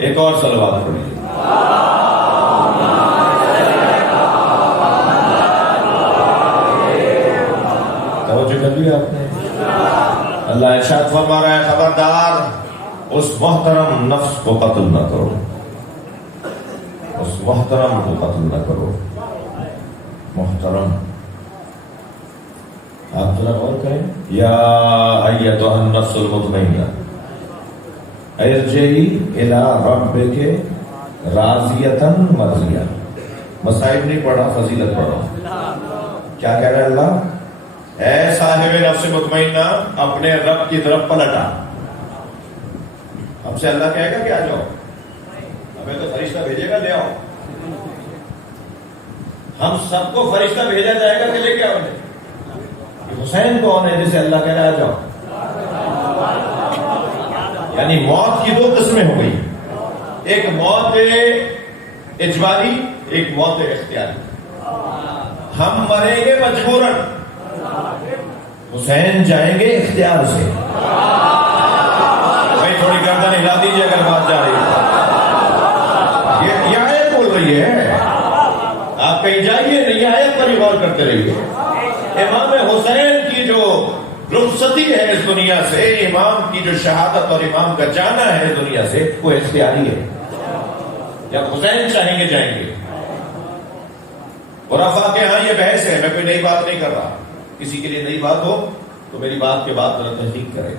ایک اور صلوات پڑھیے. توجہ کر لیا آپ نے؟ اللہ ارشاد فرما رہا ہے خبردار اس محترم نفس کو قتل نہ کرو، اس محترم کو قتل نہ کرو. محترم آپ ذرا غور کریں. یا ایتھا النفس المطمئنہ ارجعی الی ربک راضیۃ مرضیہ. مصائب نہیں پڑھا، فضیلت پڑھا. کیا کہہ رہا ہے اللہ؟ اے صاحب نفس مطمئنہ اپنے رب کی طرف پلٹا. ہم سے اللہ کہے گا کہ آ جاؤ، ہمیں تو فرشتہ بھیجے گا لے آؤ. ہم سب کو فرشتہ بھیجا جائے گا کہ لے کے آؤ. حسین کون ہے جسے اللہ کہہ رہا ہے آ جاؤ؟ یعنی موت کی 2 قسمیں ہو گئی، ایک موت اجباری، ایک موت اختیاری. ہم مریں گے مجبوراً، حسین جائیں گے اختیار سے. بھائی تھوڑی گردن ہلا دیجیے اگر بات جا رہی ہے. یہ آیت بول رہی ہے، آپ کہیں جائیے نہیں، آیت پر ہی غور کرتے رہیے. امام حسین کی جو رخصتی ہے اس دنیا سے، امام کی جو شہادت اور امام کا جانا ہے اس دنیا سے، وہ اختیاری ہے. جب حسین چاہیں گے جائیں گے. اور افا کے ہاں یہ بحث ہے، میں کوئی نئی بات نہیں کر رہا. کسی کے لیے نئی بات ہو تو میری بات کے بعد ذرا تصدیق کرے.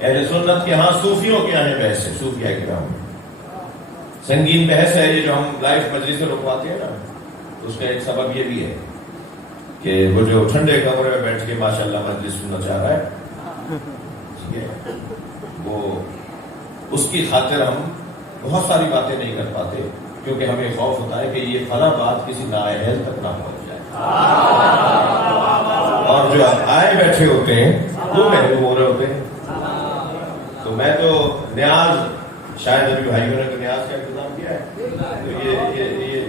اہل سنت کے ہاں صوفیوں کے یہاں بحث ہے، صوفیاء کرام سنگین بحث ہے. یہ جو ہم لائف مجلس سے رکواتے ہیں نا، اس کا ایک سبب یہ بھی ہے کہ وہ جو ٹھنڈے کمرے میں بیٹھ کے ماشاءاللہ مجلس سننا چاہ رہا ہے، ٹھیک ہے، وہ اس کی خاطر ہم بہت ساری باتیں نہیں کر پاتے کیونکہ ہمیں خوف ہوتا ہے کہ یہ فلاں بات کسی نااہل تک نہ پہنچ جائے. اور جو آئے بیٹھے ہوتے ہیں وہ محروم ہو رہے ہوتے ہیں. تو میں تو نیاز، شاید ابھی بھائیوں نے تو نیاز کا انتظام کیا ہے، تو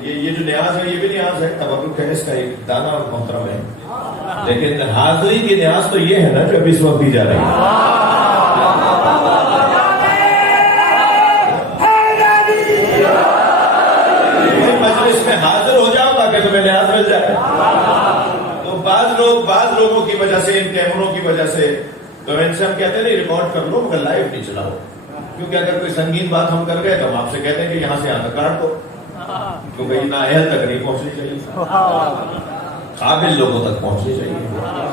یہ جو نیاز ہے یہ بھی نیاز ہے، تبرک ہے، اس کا ایک دانہ محترم ہے. لیکن حاضری کی نیاز تو یہ ہے نا جو ابھی اس وقت دی جا رہی ہے. مجلس میں حاضر ہو جاؤ تاکہ تمہیں نیاز مل جائے. تو بعض لوگوں کی وجہ سے، ان کیمروں کی وجہ سے، تو ان سے ہم کہتے ہیں نہیں ریکارڈ کر لو مگر لائیو نہیں چلاؤ، کیونکہ اگر کوئی سنگین بات ہم کر گئے تو ہم آپ سے کہتے ہیں کہ یہاں سے یہاں تک کاٹ دو، کیونکہ اتنا اہل تک نہیں پہنچنی چاہیے، قابل لوگوں تک پہنچنی چاہیے،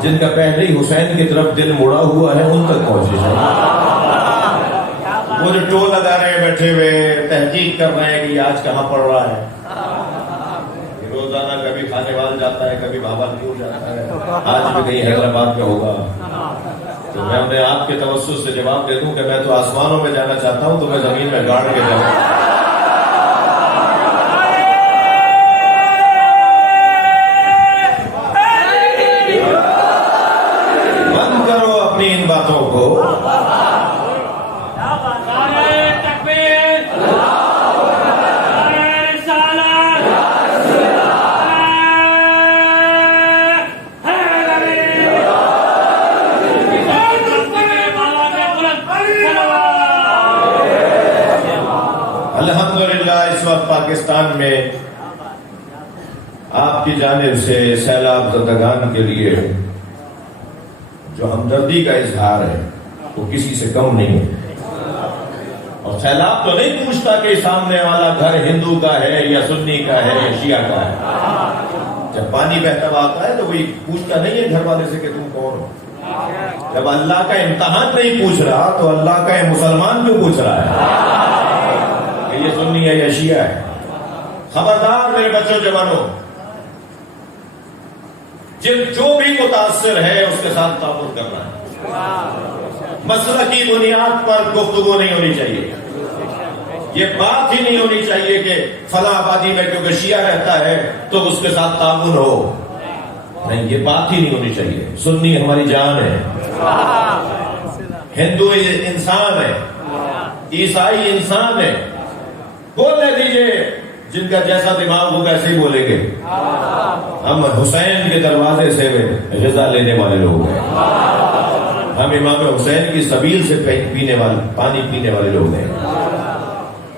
جن کا پہلے ہی حسین کی طرف دل مڑا ہوا ہے ان تک پہنچنی چاہیے. وہ جو ٹول لگا رہے ہیں بیٹھے ہوئے، تحقیق کر رہے ہیں کہ یہ آج کہاں پڑ رہا ہے، روزانہ کبھی کھانے والا جاتا ہے، کبھی بابا پور جاتا ہے، آج بھی کہیں حیدرآباد میں ہوگا. تو میں اپنے آپ کے توسط سے جواب دے دوں کہ میں تو آسمانوں میں جانا چاہتا ہوں، تو میں زمین میں گاڑ کے جاؤں. بند کرو اپنی ان باتوں کو. الحمدللہ اس وقت پاکستان میں آپ کی جانب سے سیلاب زدگان کے لیے جو ہمدردی کا اظہار ہے وہ کسی سے کم نہیں ہے. اور سیلاب تو نہیں پوچھتا کہ سامنے والا گھر ہندو کا ہے یا سنی کا ہے یا شیعہ کا ہے. جب پانی بہتا ہوا آتا ہے تو کوئی پوچھتا نہیں ہے گھر والے سے کہ تم کون ہو. جب اللہ کا امتحان نہیں پوچھ رہا تو اللہ کا مسلمان کیوں پوچھ رہا ہے کہ یہ سنی ہے یا شیعہ ہے. خبردار میرے بچوں جوانوں، جو بھی متاثر ہے اس کے ساتھ تعاون کرنا ہے. مسئلہ کی بنیاد پر گفتگو نہیں ہونی چاہیے. یہ بات ہی نہیں ہونی چاہیے کہ فلاں آبادی میں کیونکہ شیعہ رہتا ہے تو اس کے ساتھ تعاون ہو. نہیں، یہ بات ہی نہیں ہونی چاہیے. سنی ہماری جان ہے، ہندو انسان ہے، عیسائی انسان ہے. بولنے دیجئے، جن کا جیسا دماغ ہوگا ایسے ہی بولیں گے. ہم حسین کے دروازے سے غذا لینے والے لوگ ہیں. ہم امام حسین کی سبیل سے پانی پینے والے لوگ ہیں.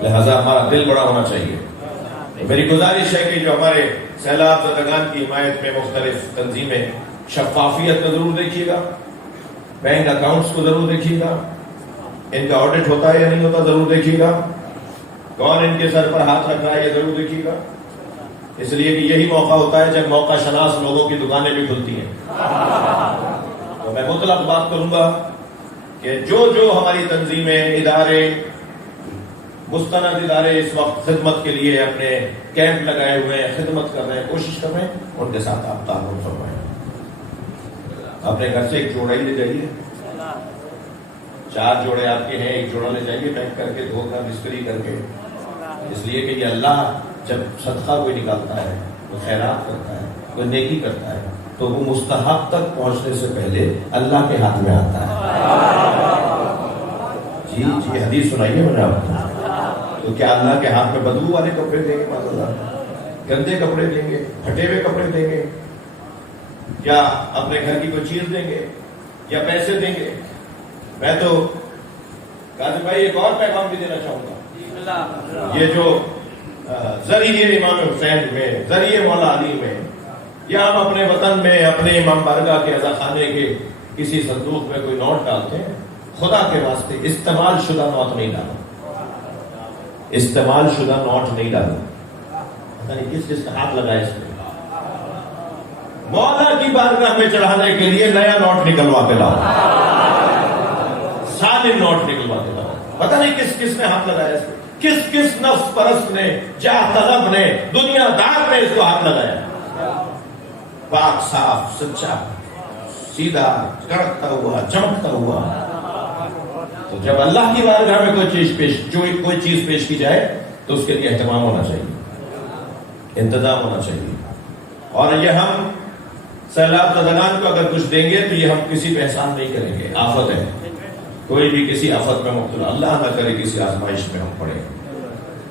لہذا ہمارا دل بڑا ہونا چاہیے. میری گزارش ہے کہ جو ہمارے سیلاب زدگان کی حمایت میں مختلف تنظیمیں، شفافیت کو ضرور دیکھیے گا، بینک اکاؤنٹس کو ضرور دیکھیے گا، ان کا آڈٹ ہوتا ہے یا نہیں ہوتا ضرور دیکھیے گا، کون ان کے سر پر ہاتھ رکھ رہا ہے یہ ضرور دیکھیے گا. اس لیے کہ یہی موقع ہوتا ہے جب موقع شناس لوگوں کی دکانیں بھی کھلتی ہیں. تو میں مطلق بات کروں گا کہ جو ہماری تنظیمیں، ادارے، مستند ادارے اس وقت خدمت کے لیے اپنے کیمپ لگائے ہوئے ہیں، خدمت کر رہے ہیں، کوشش کر رہے ہیں، ان کے ساتھ آپ تعاون فرمائیں. اپنے گھر سے ایک جوڑا ہی لے جائیے. 4 جوڑے آپ کے ہیں، ایک جوڑا لے جائیے پیک کر کے، دھو کر بستری کر کے. اس لیے کہ یہ اللہ جب صدقہ کوئی نکالتا ہے، کوئی خیرات کرتا ہے، کوئی نیکی کرتا ہے، تو وہ مستحق تک پہنچنے سے پہلے اللہ کے ہاتھ میں آتا ہے. جی حدیث سنائیے میں نے آپ کو. تو کیا اللہ کے ہاتھ میں بدبو والے کپڑے دیں گے؟ گندے کپڑے دیں گے؟ پھٹے ہوئے کپڑے دیں گے؟ یا اپنے گھر کی کوئی چیز دیں گے یا پیسے دیں گے؟ میں تو قاضی بھائی ایک اور پیغام بھی دینا چاہوں گا. یہ جو ذریعے امام حسین میں، ذریعے مولا علی میں، یا ہم اپنے وطن میں اپنے امام بارگاہ کے عزا خانے کے کسی صندوق میں کوئی نوٹ ڈالتے ہیں، خدا کے واسطے استعمال شدہ نوٹ نہیں ڈالو. استعمال شدہ نوٹ نہیں ڈالو. پتہ نہیں کس کا ہاتھ لگا ہے اس میں. مولا کی بارگاہ میں چڑھانے کے لیے نیا نوٹ نکلوا کے لاؤ، سالم نوٹ نکلوا کے لاؤ. پتہ نہیں کس نے ہاتھ لگایا اس میں. کس نفس پرست نے، جاہ طلب نے، دنیا دار نے اس کو ہاتھ لگایا. پاک، صاف، سچا، سیدھا، کڑکتا ہوا، چمکتا ہوا. تو جب اللہ کی بارگاہ میں کوئی چیز پیش کی جائے تو اس کے لیے اہتمام ہونا چاہیے، انتظام ہونا چاہیے. اور یہ ہم سیلاب زدگان کو اگر کچھ دیں گے تو یہ ہم کسی پہ احسان نہیں کریں گے، آفت ہے، کوئی بھی کسی آفت میں مبتلا، اللہ نہ کرے کسی آزمائش میں ہم پڑے،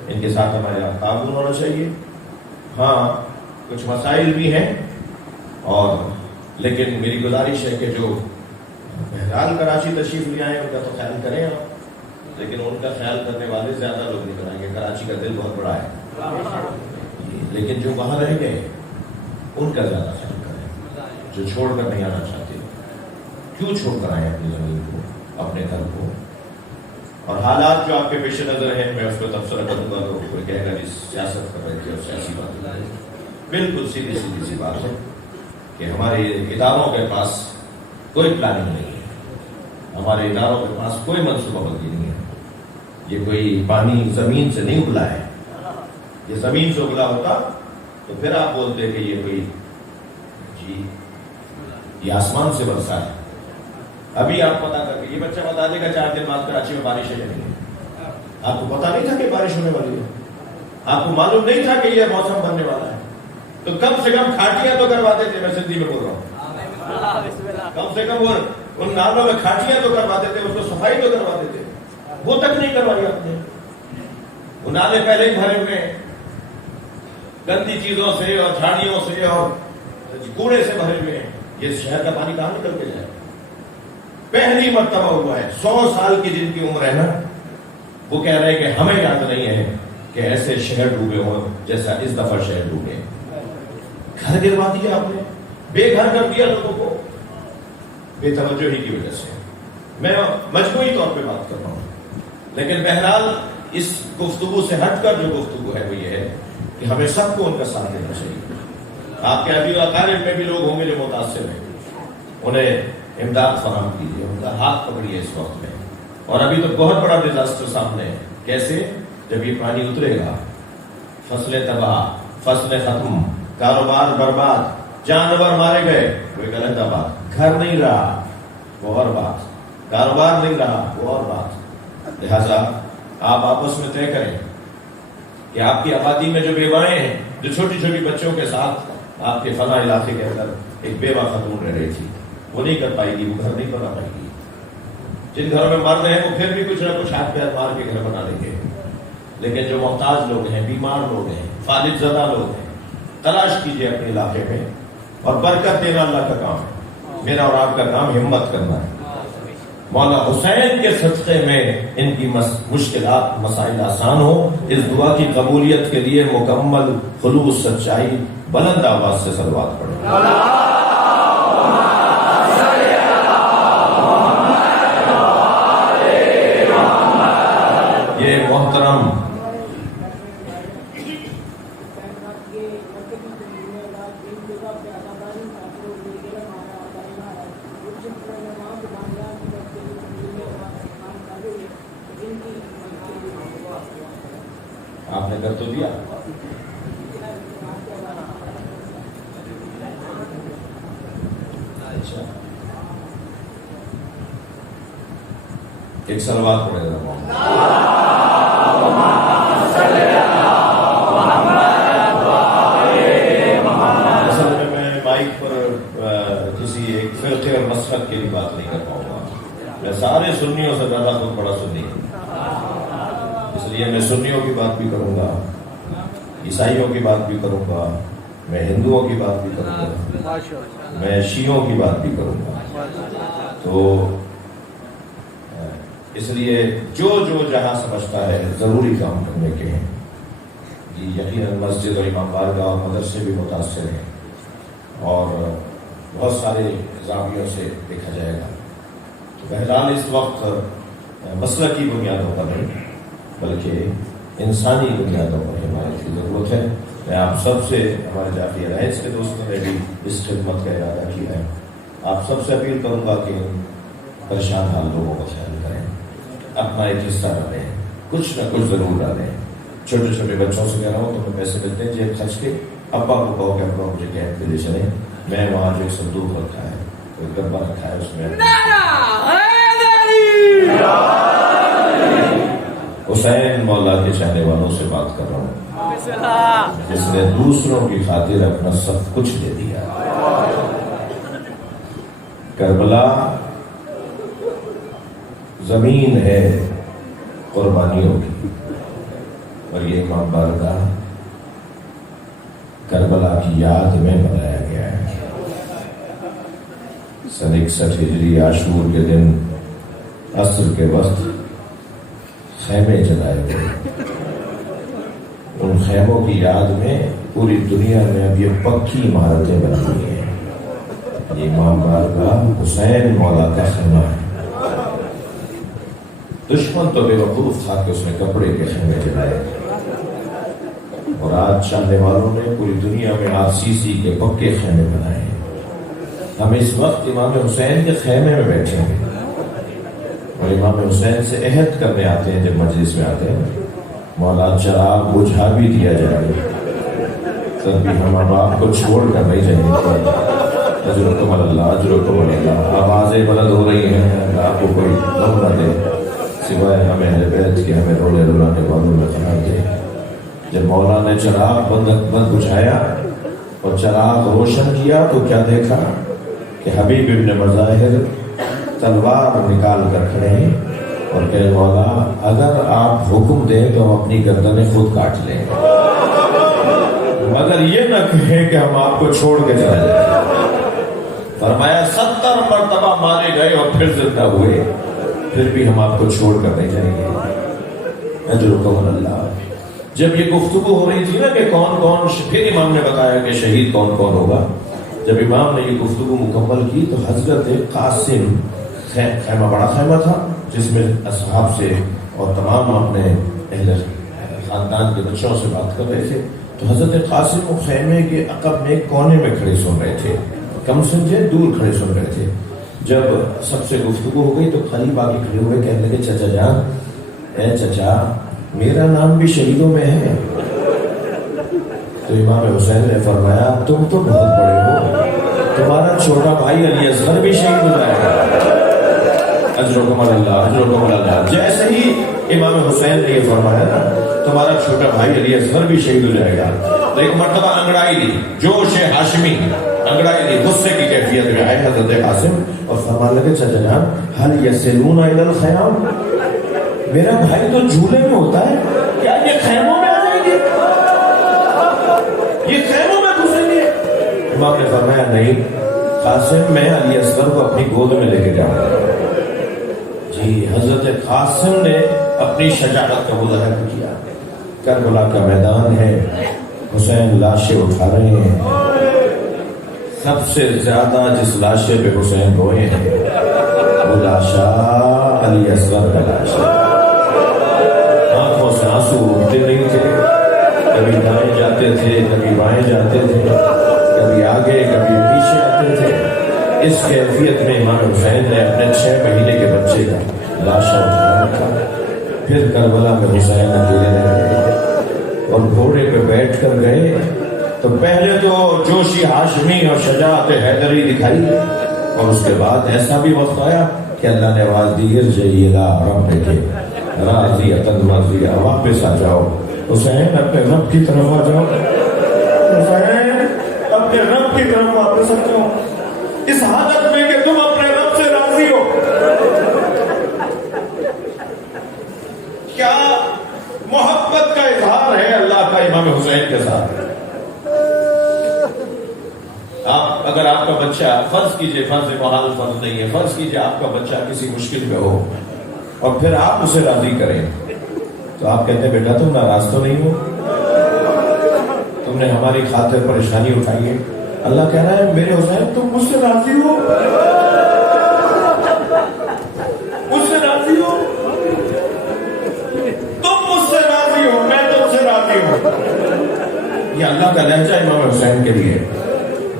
ان کے ساتھ ہمارے یہاں تعاون ہونا چاہیے۔ ہاں کچھ مسائل بھی ہیں، اور لیکن میری گزارش ہے کہ جو بہرحال کراچی تشریف لے آئے ان کا تو خیال کریں آپ، لیکن ان کا خیال کرنے والے زیادہ لوگ نہیں کرائیں گے، کراچی کا دل بہت بڑا ہے، لیکن جو وہاں رہ گئے ان کا زیادہ خیال کریں، جو چھوڑ کر نہیں آنا چاہتے کیوں چھوڑ کر آئے اپنی زمین کو، اپنے گھر کو، اور حالات جو آپ کے پیش نظر ہیں میں اس کو تبصرہ کروں گا تو کوئی کہے گا کہ سیاست کر رہے تھے اور سیاسی بات کر رہے تھے، بالکل سیدھی سی بات ہے کہ ہمارے اداروں کے پاس کوئی پلاننگ نہیں ہے، ہمارے اداروں کے پاس کوئی منصوبہ بندی نہیں ہے، یہ کوئی پانی زمین سے نہیں ابلا ہے، یہ زمین سے ابلا ہوتا تو پھر آپ بولتے کہ یہ کوئی جی یہ آسمان سے برسا ہے۔ ابھی آپ پتا کر کے یہ بچہ بتا دے گا 4 دن بعد کراچی میں بارش ہے یا نہیں ہے، آپ کو پتا نہیں تھا کہ بارش ہونے والی ہے، آپ کو معلوم نہیں تھا کہ یہ موسم بننے والا ہے، تو کم سے کم کھاٹیاں تو کرواتے تھے، میں سندھی میں بول رہا ہوں، کم سے کم وہ ان نالوں میں کھاٹیاں تو کرواتے تھے، اس کو صفائی تو کرواتے تھے، وہ تک نہیں کروائی آپ نے، وہ نالے پہلے ہی بھرے ہوئے گندی چیزوں سے اور جھاڑیوں سے اور کوڑے سے بھرے ہوئے ہیں، یہ شہر کا پانی کہاں نکل کے جائے؟ پہلی مرتبہ ہوا ہے، 100 سال کی جن کی عمر ہے نا، وہ کہہ رہے کہ ہمیں یاد نہیں ہے کہ ایسے شہر ڈوبے ہوں جیسا اس دفعہ شہر ڈوبے، گھر گروا دیا آپ نے، بے گھر کر دیا لوگوں کو، بے توجہی کی وجہ سے، میں مجموعی طور پہ بات کر رہا ہوں، لیکن بہرحال اس گفتگو سے ہٹ کر جو گفتگو ہے وہ یہ ہے کہ ہمیں سب کو ان کا ساتھ دینا چاہیے۔ آپ کے ابھی اقارب میں بھی لوگ ہوں گے جو متاثر ہیں، انہیں امداد فراہم کیجیے، ان کا ہاتھ پکڑیے اس وقت میں، اور ابھی تو بہت بڑا ڈیزاسٹر سامنے ہے، کیسے؟ جب یہ پانی اترے گا، فصلیں تباہ، فصلیں ختم، کاروبار برباد، جانور مارے گئے، وہ ایک الگ بات، گھر نہیں رہا وہ اور بات، کاروبار نہیں رہا وہ اور بات، لہذا آپ آپس میں طے کریں کہ آپ کی آبادی میں جو بیوائیں ہیں، جو چھوٹی چھوٹی بچوں کے ساتھ آپ کے فلاں علاقے کے اندر ایک بیوہ خاتون رہ رہی تھی، وہ نہیں کر پائے گی، وہ گھر نہیں بنا پائے گی، جن گھروں میں مرد ہیں وہ پھر بھی کچھ نہ کچھ ہاتھ پیر مار کے گھر بنا لیں گے، لیکن جو محتاج لوگ ہیں، بیمار لوگ ہیں، فالج زدہ لوگ ہیں، تلاش کیجئے اپنے علاقے میں، اور برکت دینا اللہ کا کام ہے، میرا اور آپ کا کام ہمت کرنا ہے، مولا حسین کے صدقے میں ان کی مشکلات مسائل آسان ہو، اس دعا کی قبولیت کے لیے مکمل خلوص سچائی بلند آواز سے صلوات پڑھیں۔ یہ محترم آپ نے کر تو دیا، اچھا ایک صلوات پڑھے گا، اصل میں مائک پر کسی ایک فرقے اور مسلک کی بھی بات نہیں کر پاؤں گا، میں سارے سنیوں سے زیادہ بہت بڑا سنی ہوں، اس لیے میں سنیوں کی بات بھی کروں گا، عیسائیوں کی بات بھی کروں گا، میں ہندوؤں کی بات بھی کروں گا، میں شیعوں کی بات بھی کروں گا، تو اس لیے جو جہاں سمجھتا ہے ضروری کام کرنے کے ہیں، جی یقیناً مسجد اور امام بارگاہ اور مدرسے بھی متاثر ہیں، اور بہت سارے زاویوں سے دیکھا جائے گا، تو بہرحال اس وقت مسلکی بنیادوں پر نہیں بلکہ انسانی بنیادوں پر حمایت کی ضرورت ہے۔ میں آپ سب سے، ہمارے جعفری الائنس کے دوستوں نے بھی اس خدمت کا ارادہ کیا ہے، آپ سب سے اپیل کروں گا کہ پریشان حال لوگوں کا خیال کریں، اپنا ایک حصہ ڈالیں، کچھ نہ کچھ ضرور ڈالیں، چھوٹے چھوٹے بچوں سے کہہ رہا ہوں تمہیں پیسے ملتے ہیں جیب خرچ کے، ابا کو کہو کہ ابا مجھے کیمپ پہ لے چلیں، میں وہاں جو ایک صندوق رکھا ہے، کوئی ڈبہ رکھا ہے، اس میں حسین مولا کے چاہنے والوں سے بات کر رہا ہوں، جس نے دوسروں کی خاطر اپنا سب کچھ دے دیا، کربلا زمین ہے قربانیوں کی، اور یہ امام بارگاہ کربلا کی یاد میں بنایا گیا ہے۔ سن 61 ہجری عاشور کے دن عصر کے وقت خیمے جلائے گئے۔ ان خیموں کی یاد میں پوری دنیا میں اب یہ پکی عمارتیں بن گئی ہیں۔ یہ امام بارگاہ حسین مولا کا خیمہ ہے۔ دشمن تو بے وقوف تھا کہ اس نے کپڑے کے خیمے جلائے، اور آج چاہنے والوں نے پوری دنیا میں RCC کے پکے خیمے بنائے ہیں۔ ہم اس وقت امام حسین کے خیمے میں بیٹھے ہیں، اور امام حسین سے عہد کرنے آتے ہیں۔ جب مجلس میں آتے ہیں مولا چراغ بجھا بھی دیا جائے تب بھی ہم اب آپ کو چھوڑ کر نہیں جائیں گے۔ اجرکم اللہ، اجرکم اللہ۔ آوازیں بلند ہو رہی ہیں، آپ کو کوئی غم نہ دے سوائے ہمیں اہل بیت کے، ہمیں رونے رلانے والوں میں قرار دے۔ جب مولا نے چراغ بند بجھایا اور چراغ روشن کیا تو کیا دیکھا کہ حبیب ابن مظاہر تلوار نکال کر کھڑے ہیں اور کہ مولا اگر آپ حکم دیں تو ہم اپنی گردنیں خود کاٹ لیں گے، مگر یہ نہ کہیں کہ ہم آپ کو چھوڑ کے چلے جائیں۔ فرمایا 70 مرتبہ مارے گئے اور پھر زندہ ہوئے، پھر بھی ہم آپ کو چھوڑ کر نہیں جائیں گے۔ اجرکم اللہ۔ جب یہ گفتگو ہو رہی تھی نا کہ کون کون، پھر امام نے بتایا کہ شہید کون کون ہوگا۔ جب امام نے یہ گفتگو مکمل کی تو حضرت قاسم، خیمہ بڑا خیمہ تھا جس میں اصحاب سے اور تمام اپنے اہل خاندان کے بچوں سے بات کر رہے تھے، تو حضرت قاسم خیمے کے عقب میں کونے میں کھڑے سن رہے تھے، کم سمجھے دور کھڑے سن رہے تھے۔ جب سب سے گفتگو ہو گئی تو قریب آگے کھڑے ہوئے کہنے لگے چچا جان، اے چچا میرا نام بھی شہیدوں میں ہے۔ تو امام حسین نے فرمایا تم تو بہت بڑے ہو، تمہارا چھوٹا بھائی علی اصغر بھی شہید ہو جائے گا۔ اجرکم اللہ، اجرکم اللہ۔ جیسے ہی امام حسین نے یہ فرمایا نا تمہارا چھوٹا بھائی علی اصغر بھی شہید ہو جائے گا، تو ایک مرتبہ انگڑائی لی، جوش ہاشمی انگڑائی لی، غصے کی کیفیت میں آئے حضرت قاسم اور فرمانے لگے چچا جان هل يصلون الى الخیام، میرا بھائی تو جھولے میں ہوتا ہے، کیا یہ خیموں میں آ جائیں گے، یہ خیموں میں گھسیں گے؟ امام نے فرمایا نہیں قاسم، میں علی اصغر کو اپنی گود میں لے کے جاؤں گا۔ جی حضرت قاسم نے اپنی شجاعت کا مظاہرہ کیا۔ کربلا کا میدان ہے، حسین لاشیں اٹھا رہے ہیں، سب سے زیادہ جس لاشے پہ حسین روئے ہیں وہ لاشا علی اصغر کا لاشا۔ آنکھوں سے آنسو اٹھتے نہیں تھے، کبھی دائیں جاتے تھے، کبھی بائیں جاتے تھے، کبھی آگے کبھی پیچھے آتے تھے۔ اس کیفیت میں امام حسین نے اپنے 6 مہینے کے بچے کا لاشا اٹھایا تھا۔ پھر کربلا میں حسین اکیلے رہے اور گھوڑے پہ بیٹھ کر گئے تو پہلے تو جوشی ہاشمی اور شجاعت حیدری دکھائی، اور اس کے بعد ایسا بھی وقت آیا کہ اللہ نے آواز دی ارجعی الی ربک راضیۃ مرضیہ، واپس آ جاؤ حسین، اپنے رب کی طرف آ جاؤ، حسین اپنے رب کی طرف واپس آ جاؤ، اس حالت میں کہ تم اپنے رب سے راضی ہو۔ کیا محبت کا اظہار ہے اللہ کا امام حسین کے ساتھ۔ اگر آپ کا بچہ، فرض کیجئے، فرض محال فرض نہیں ہے، فرض کیجئے آپ کا بچہ کسی مشکل میں ہو اور پھر آپ اسے راضی کریں تو آپ کہتے ہیں بیٹا تم ناراض تو نہیں ہو، تم نے ہماری خاطر پریشانی اٹھائی ہے۔ اللہ کہہ رہا ہے میرے حسین تم مجھ سے راضی ہو، مجھ سے راضی ہو، تم مجھ سے راضی ہو، میں تم سے راضی ہوں۔ یہ اللہ کا لہجہ امام حسین کے لیے۔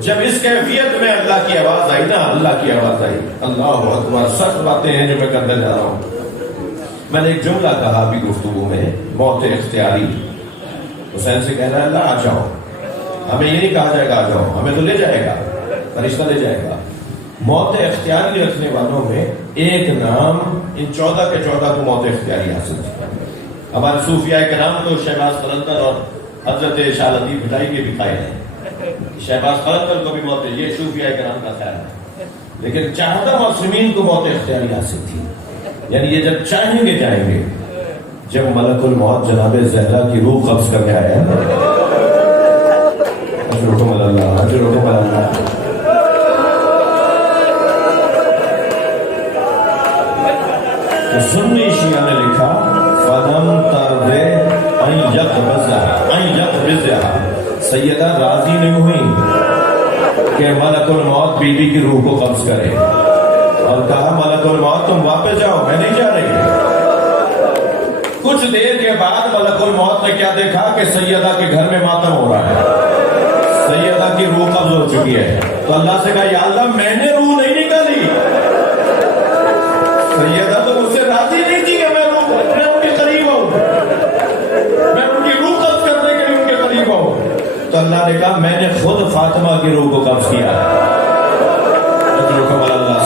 جب اس کیفیت میں اللہ کی آواز آئی نا، اللہ کی آواز آئی، اللہ اکبر، سچ باتیں ہیں جو میں کرنے جا رہا ہوں۔ میں نے ایک جملہ کہا ابھی گفتگو میں، موت اختیاری۔ حسین سے کہہ رہا ہے اللہ آ جاؤ، ہمیں یہ نہیں کہا جائے گا آ جاؤ، ہمیں تو لے جائے گا، فرشتہ لے جائے گا۔ موت اختیاری رکھنے والوں میں ایک نام ان 14 کے 14 کو موت اختیاری حاصل تھی۔ ہمارے صوفیاء کرام تو شہباز قلندر اور حضرت شاہ لطیف بھٹائی کے بھی قائل ہیں، شہباز قلندر کو بھی موت ہے، یہ صوفیاء کرام کا خیال ہے۔ لیکن چاہتا معصومین کو موت اختیاری حاصل تھی، یعنی یہ جب چاہیں گے جائیں گے۔ جب ملک الموت جناب زہرا کی روح قبض کرنے آیا، اجرکم اللہ، اجرکم اللہ، تو سنی شیعہ نے لکھا فَلَمْ تَرْضِ أَنْ يَقْبِضَهَا، سیدہ راضی نہیں ہوئی کہ ملک الموت بی بی کی روح کو قبض کرے، اور کہا ملک الموت تم واپس جاؤ، میں نہیں جا رہی۔ کچھ دیر کے بعد ملک الموت نے کیا دیکھا کہ سیدہ کے گھر میں ماتم ہو رہا ہے، سیدہ کی روح قبض ہو چکی ہے، تو اللہ سے کہا یا اللہ میں نے روح نہیں نکالی، سیدہ تو مجھ سے راضی نہیں تھی کہ میں ان کے قریب ہوں، میں ان کی روح قبض کرنے کے لیے ان کے قریب ہوں، تو اللہ نے کہا میں نے خود فاطمہ کی روح کو قبض کیا۔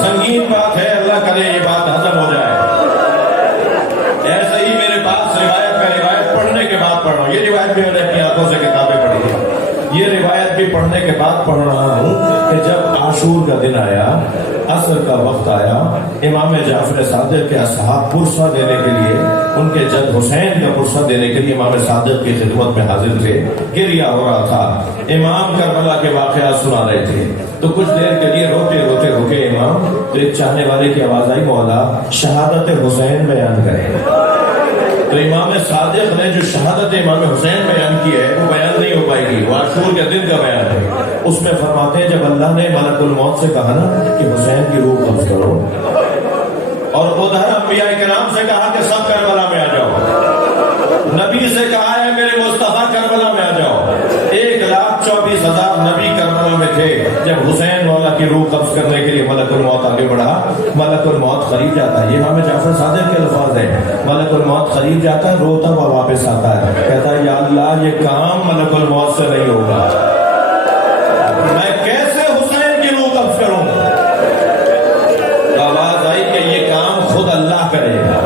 سنگین بات ہے، اللہ کرے یہ بات ہضم ہو جائے۔ ایسے ہی میرے پاس روایت پڑھنے کے بعد پڑھ رہا ہوں، یہ روایت بھی میں نے اپنی آنکھوں سے کتابیں پڑھی ہے، یہ روایت بھی پڑھنے کے بعد پڑھ رہا ہوں کہ جب عاشور کا دن آیا، عصر کا وقت آیا، امام جعفر صادق کے اصحاب پرسہ دینے کے لیے، ان کے جد حسین کا پرسہ دینے کے لیے امام صادق کی خدمت میں حاضر تھے، گریہ ہو رہا تھا، امام کربلا کے واقعات سنا رہے تھے، تو کچھ دیر کے لیے روتے روتے رکے امام، تو ایک چاہنے والے کی آواز آئی مولا شہادت حسین بیان کریں۔ تو امام صادق نے جو شہادت امام حسین بیان کی ہے وہ بیان نہیں ہو پائے گی، وہ عاشور کے دن کا بیان ہے۔ اس میں فرماتے ہیں جب اللہ نے ملک الموت سے کہا نا کہ حسین کی روح قبض کرو، اور ادھر انبیاء کرام سے کہا کہ سب کربلا میں آ جاؤ، نبی سے کہا ہے میرے مصطفیٰ کربلا میں آ جاؤ، 1,24,000 نبی کربلا میں تھے، جب حسین مولا کی روح قبض کرنے کے لیے ملک الموت آگے بڑھا، ملک الموت قریب جاتا ہے، یہ امام جعفر صادق کے الفاظ ہیں، ملک الموت قریب جاتا ہے، روتا ہوا واپس آتا ہے، کہتا ہے یا اللہ یہ کام ملک الموت سے نہیں ہوگا، میں کیسے حسین کی روح قبض کروں؟ آواز آئی کہ یہ کام خود اللہ کرے گا۔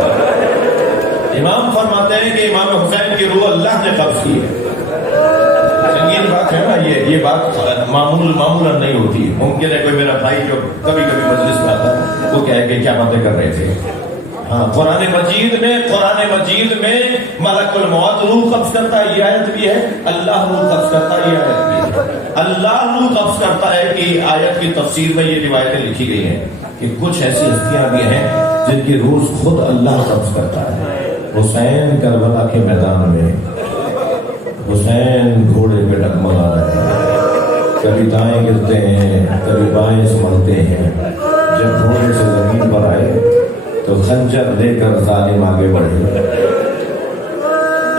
امام فرماتے ہیں کہ امام حسین کی روح اللہ نے قبض کی ہے۔ سنگین بات ہے نا، یہ بات معمولاً نہیں ہوتی، ممکن ہے کوئی میرا بھائی جو کبھی کبھی مجلس میں آتا ہے وہ کہے کہ کیا باتیں کر رہے تھے۔ ہاں، قرآن مجید میں ملک الموت روح قبض کرتا ہے، یہ آیت بھی ہے، اللہ روح قبض کرتا ہے، یہ آیت بھی ہے، اللہ روح قبض کرتا ہے کہ آیت کی تفسیر میں یہ روایتیں لکھی گئی ہیں کہ کچھ ایسی ہستیاں بھی ہیں جن کی روح خود اللہ قبض کرتا ہے۔ حسین کربلا کے میدان میں، حسین گھوڑے پہ ڈگمگا رہے ہیں، کبھی دائیں گرتے ہیں کبھی بائیں سنبھلتے ہیں، جب گھوڑے سے زمین پر آئے تو خنجر لے کر ظالم آگے بڑھے۔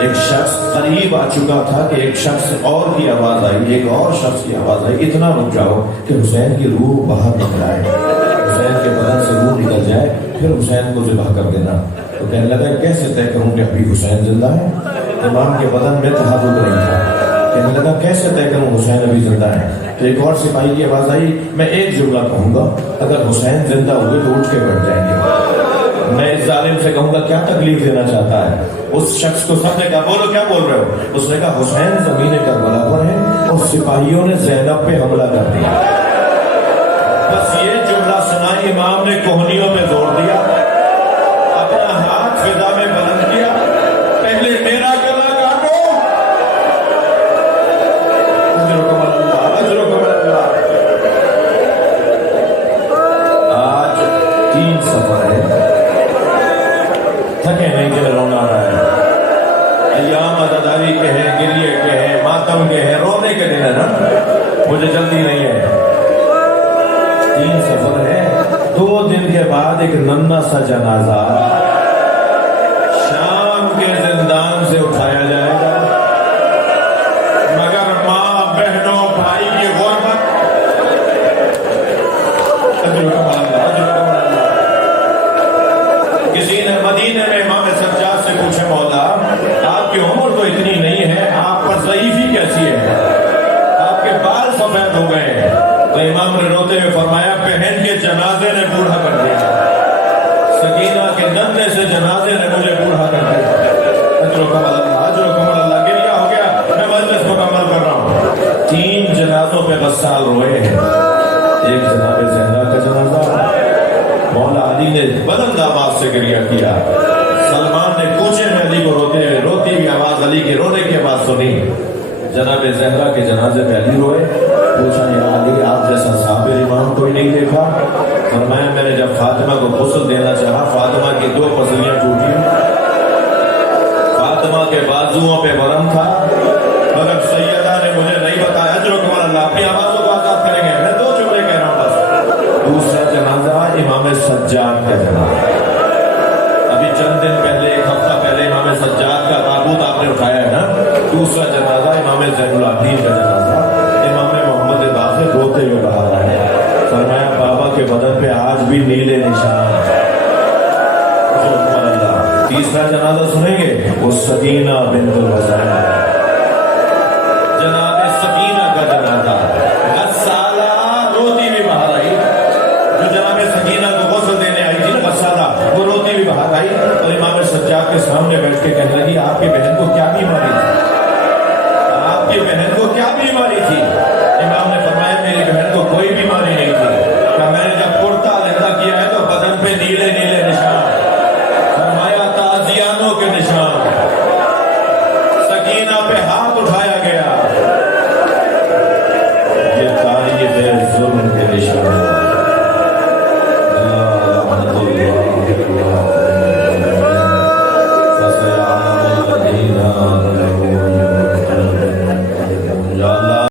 ایک شخص قریب آ چکا تھا کہ ایک شخص اور کی آواز آئی، ایک اور شخص کی آواز آئی، اتنا رک جاؤ کہ حسین کی روح باہر نکل آئے، حسین کے بدن سے روح نکل جائے، پھر حسین کو ذبح کر دینا۔ تو کہنے لگا کیسے طے کروں کہ ابھی حسین زندہ ہے؟ امام کے بدن میں تحرک نہیں تھا، کہنے لگا کیسے طے کروں حسین ابھی زندہ ہے؟ تو ایک اور سپاہی کی آواز آئی میں ایک جملہ کہوں گا، اگر حسین زندہ ہوئے تو اٹھ کے بیٹھ جائیں گے۔ میں اس ظالم سے کہوں گا کیا تکلیف دینا چاہتا ہے؟ اس شخص کو سب نے کہا بولو کیا بول رہے ہو؟ اس نے کہا حسین زمین کربلا پر ہے اور سپاہیوں نے زینب پہ حملہ کر دیا۔ بس یہ جملہ سنا امام نے کوہنیوں پہ زور دیا، اپنا ہاتھ فضا میں بلند کیا، پہلے میرا گلا کاٹو، آج 3 سفر ہے، تھکے نہیں کہ رونا آ رہا ہے، ایام عزاداری کے ہیں، گریے کے ہیں، ماتم کے ہیں، رونے کے دن ہے نا، مجھے جلدی نہیں ہے۔ 3 سفر ہے، 2 دن کے بعد ایک ننھا سا جنازہ شام کے زندان سے اٹھایا جائے گا، مگر ماں بہنوں بھائی کی غربت، کسی نے مدینے میں امام سجاد سے پوچھا مولا آپ کی عمر تو اتنی نہیں ہے، آپ پر ضعیفی کیسی ہے، آپ کے بال سفید ہو گئے ہیں؟ تو امام نے روتے ہوئے فرمایا بہن کے جنازے نے بوڑھا کر دیا، سکینہ کے ننھے سے جنازے نے مجھے بوڑھا کر دیا۔ اللہ گریہ ہو گیا، میں مجلس مکمل کر رہا ہوں۔ 3 جنازوں پہ غسال روئے ہیں، ایک جناب زہرا کا کا جنازہ. مولا علی نے بلند آواز سے گریہ کیا. سلمان نے کوچے میں علی کو روتی ہوئی آواز، علی کے رونے کی آواز سنی. جناب زہرا کے جنازے پہ علی روئے. پوچھا یا علی آپ جیسا صابر امام کوئی نہیں دیکھا؟ فرمایا میں نے جب فاطمہ کو غسل دینا چاہا، فاطمہ کی 2 پسلیاں ٹوٹی، فاطمہ کے بازوؤں پہ ورم تھا، مگر سیدہ نے مجھے نہیں بتایا. اجرکم اللہ، اپنی آوازوں کو آزاد کریں گے. میں 2 جملے کہہ رہا ہوں بس. دوسرا جنازہ امام سجاد کا جنازہ. ابھی چند دن پہلے، 1 ہفتہ پہلے امام سجاد کا تابوت آپ نے اٹھایا ہے نا. دوسرا جنازہ امام زین العابدین کا جنازہ. امام محمد باقر روتے ہوئے باہر آئے. فرمایا بابا کے بدن پہ آج بھی نیلے نشان. تیسرا جنازہ سنیں گے، وہ سکینہ بنت الحسین، جناب سکینہ کا جنازہ. غسالہ روتی بھی باہر آئی. جو جناب سکینہ کو غسل دینے آئی تھی غسالہ، وہ روتی بھی باہر آئی اور امام سجاد کے سامنے بیٹھ کے کہنے لگی آپ کی بہن کو کیا بیماری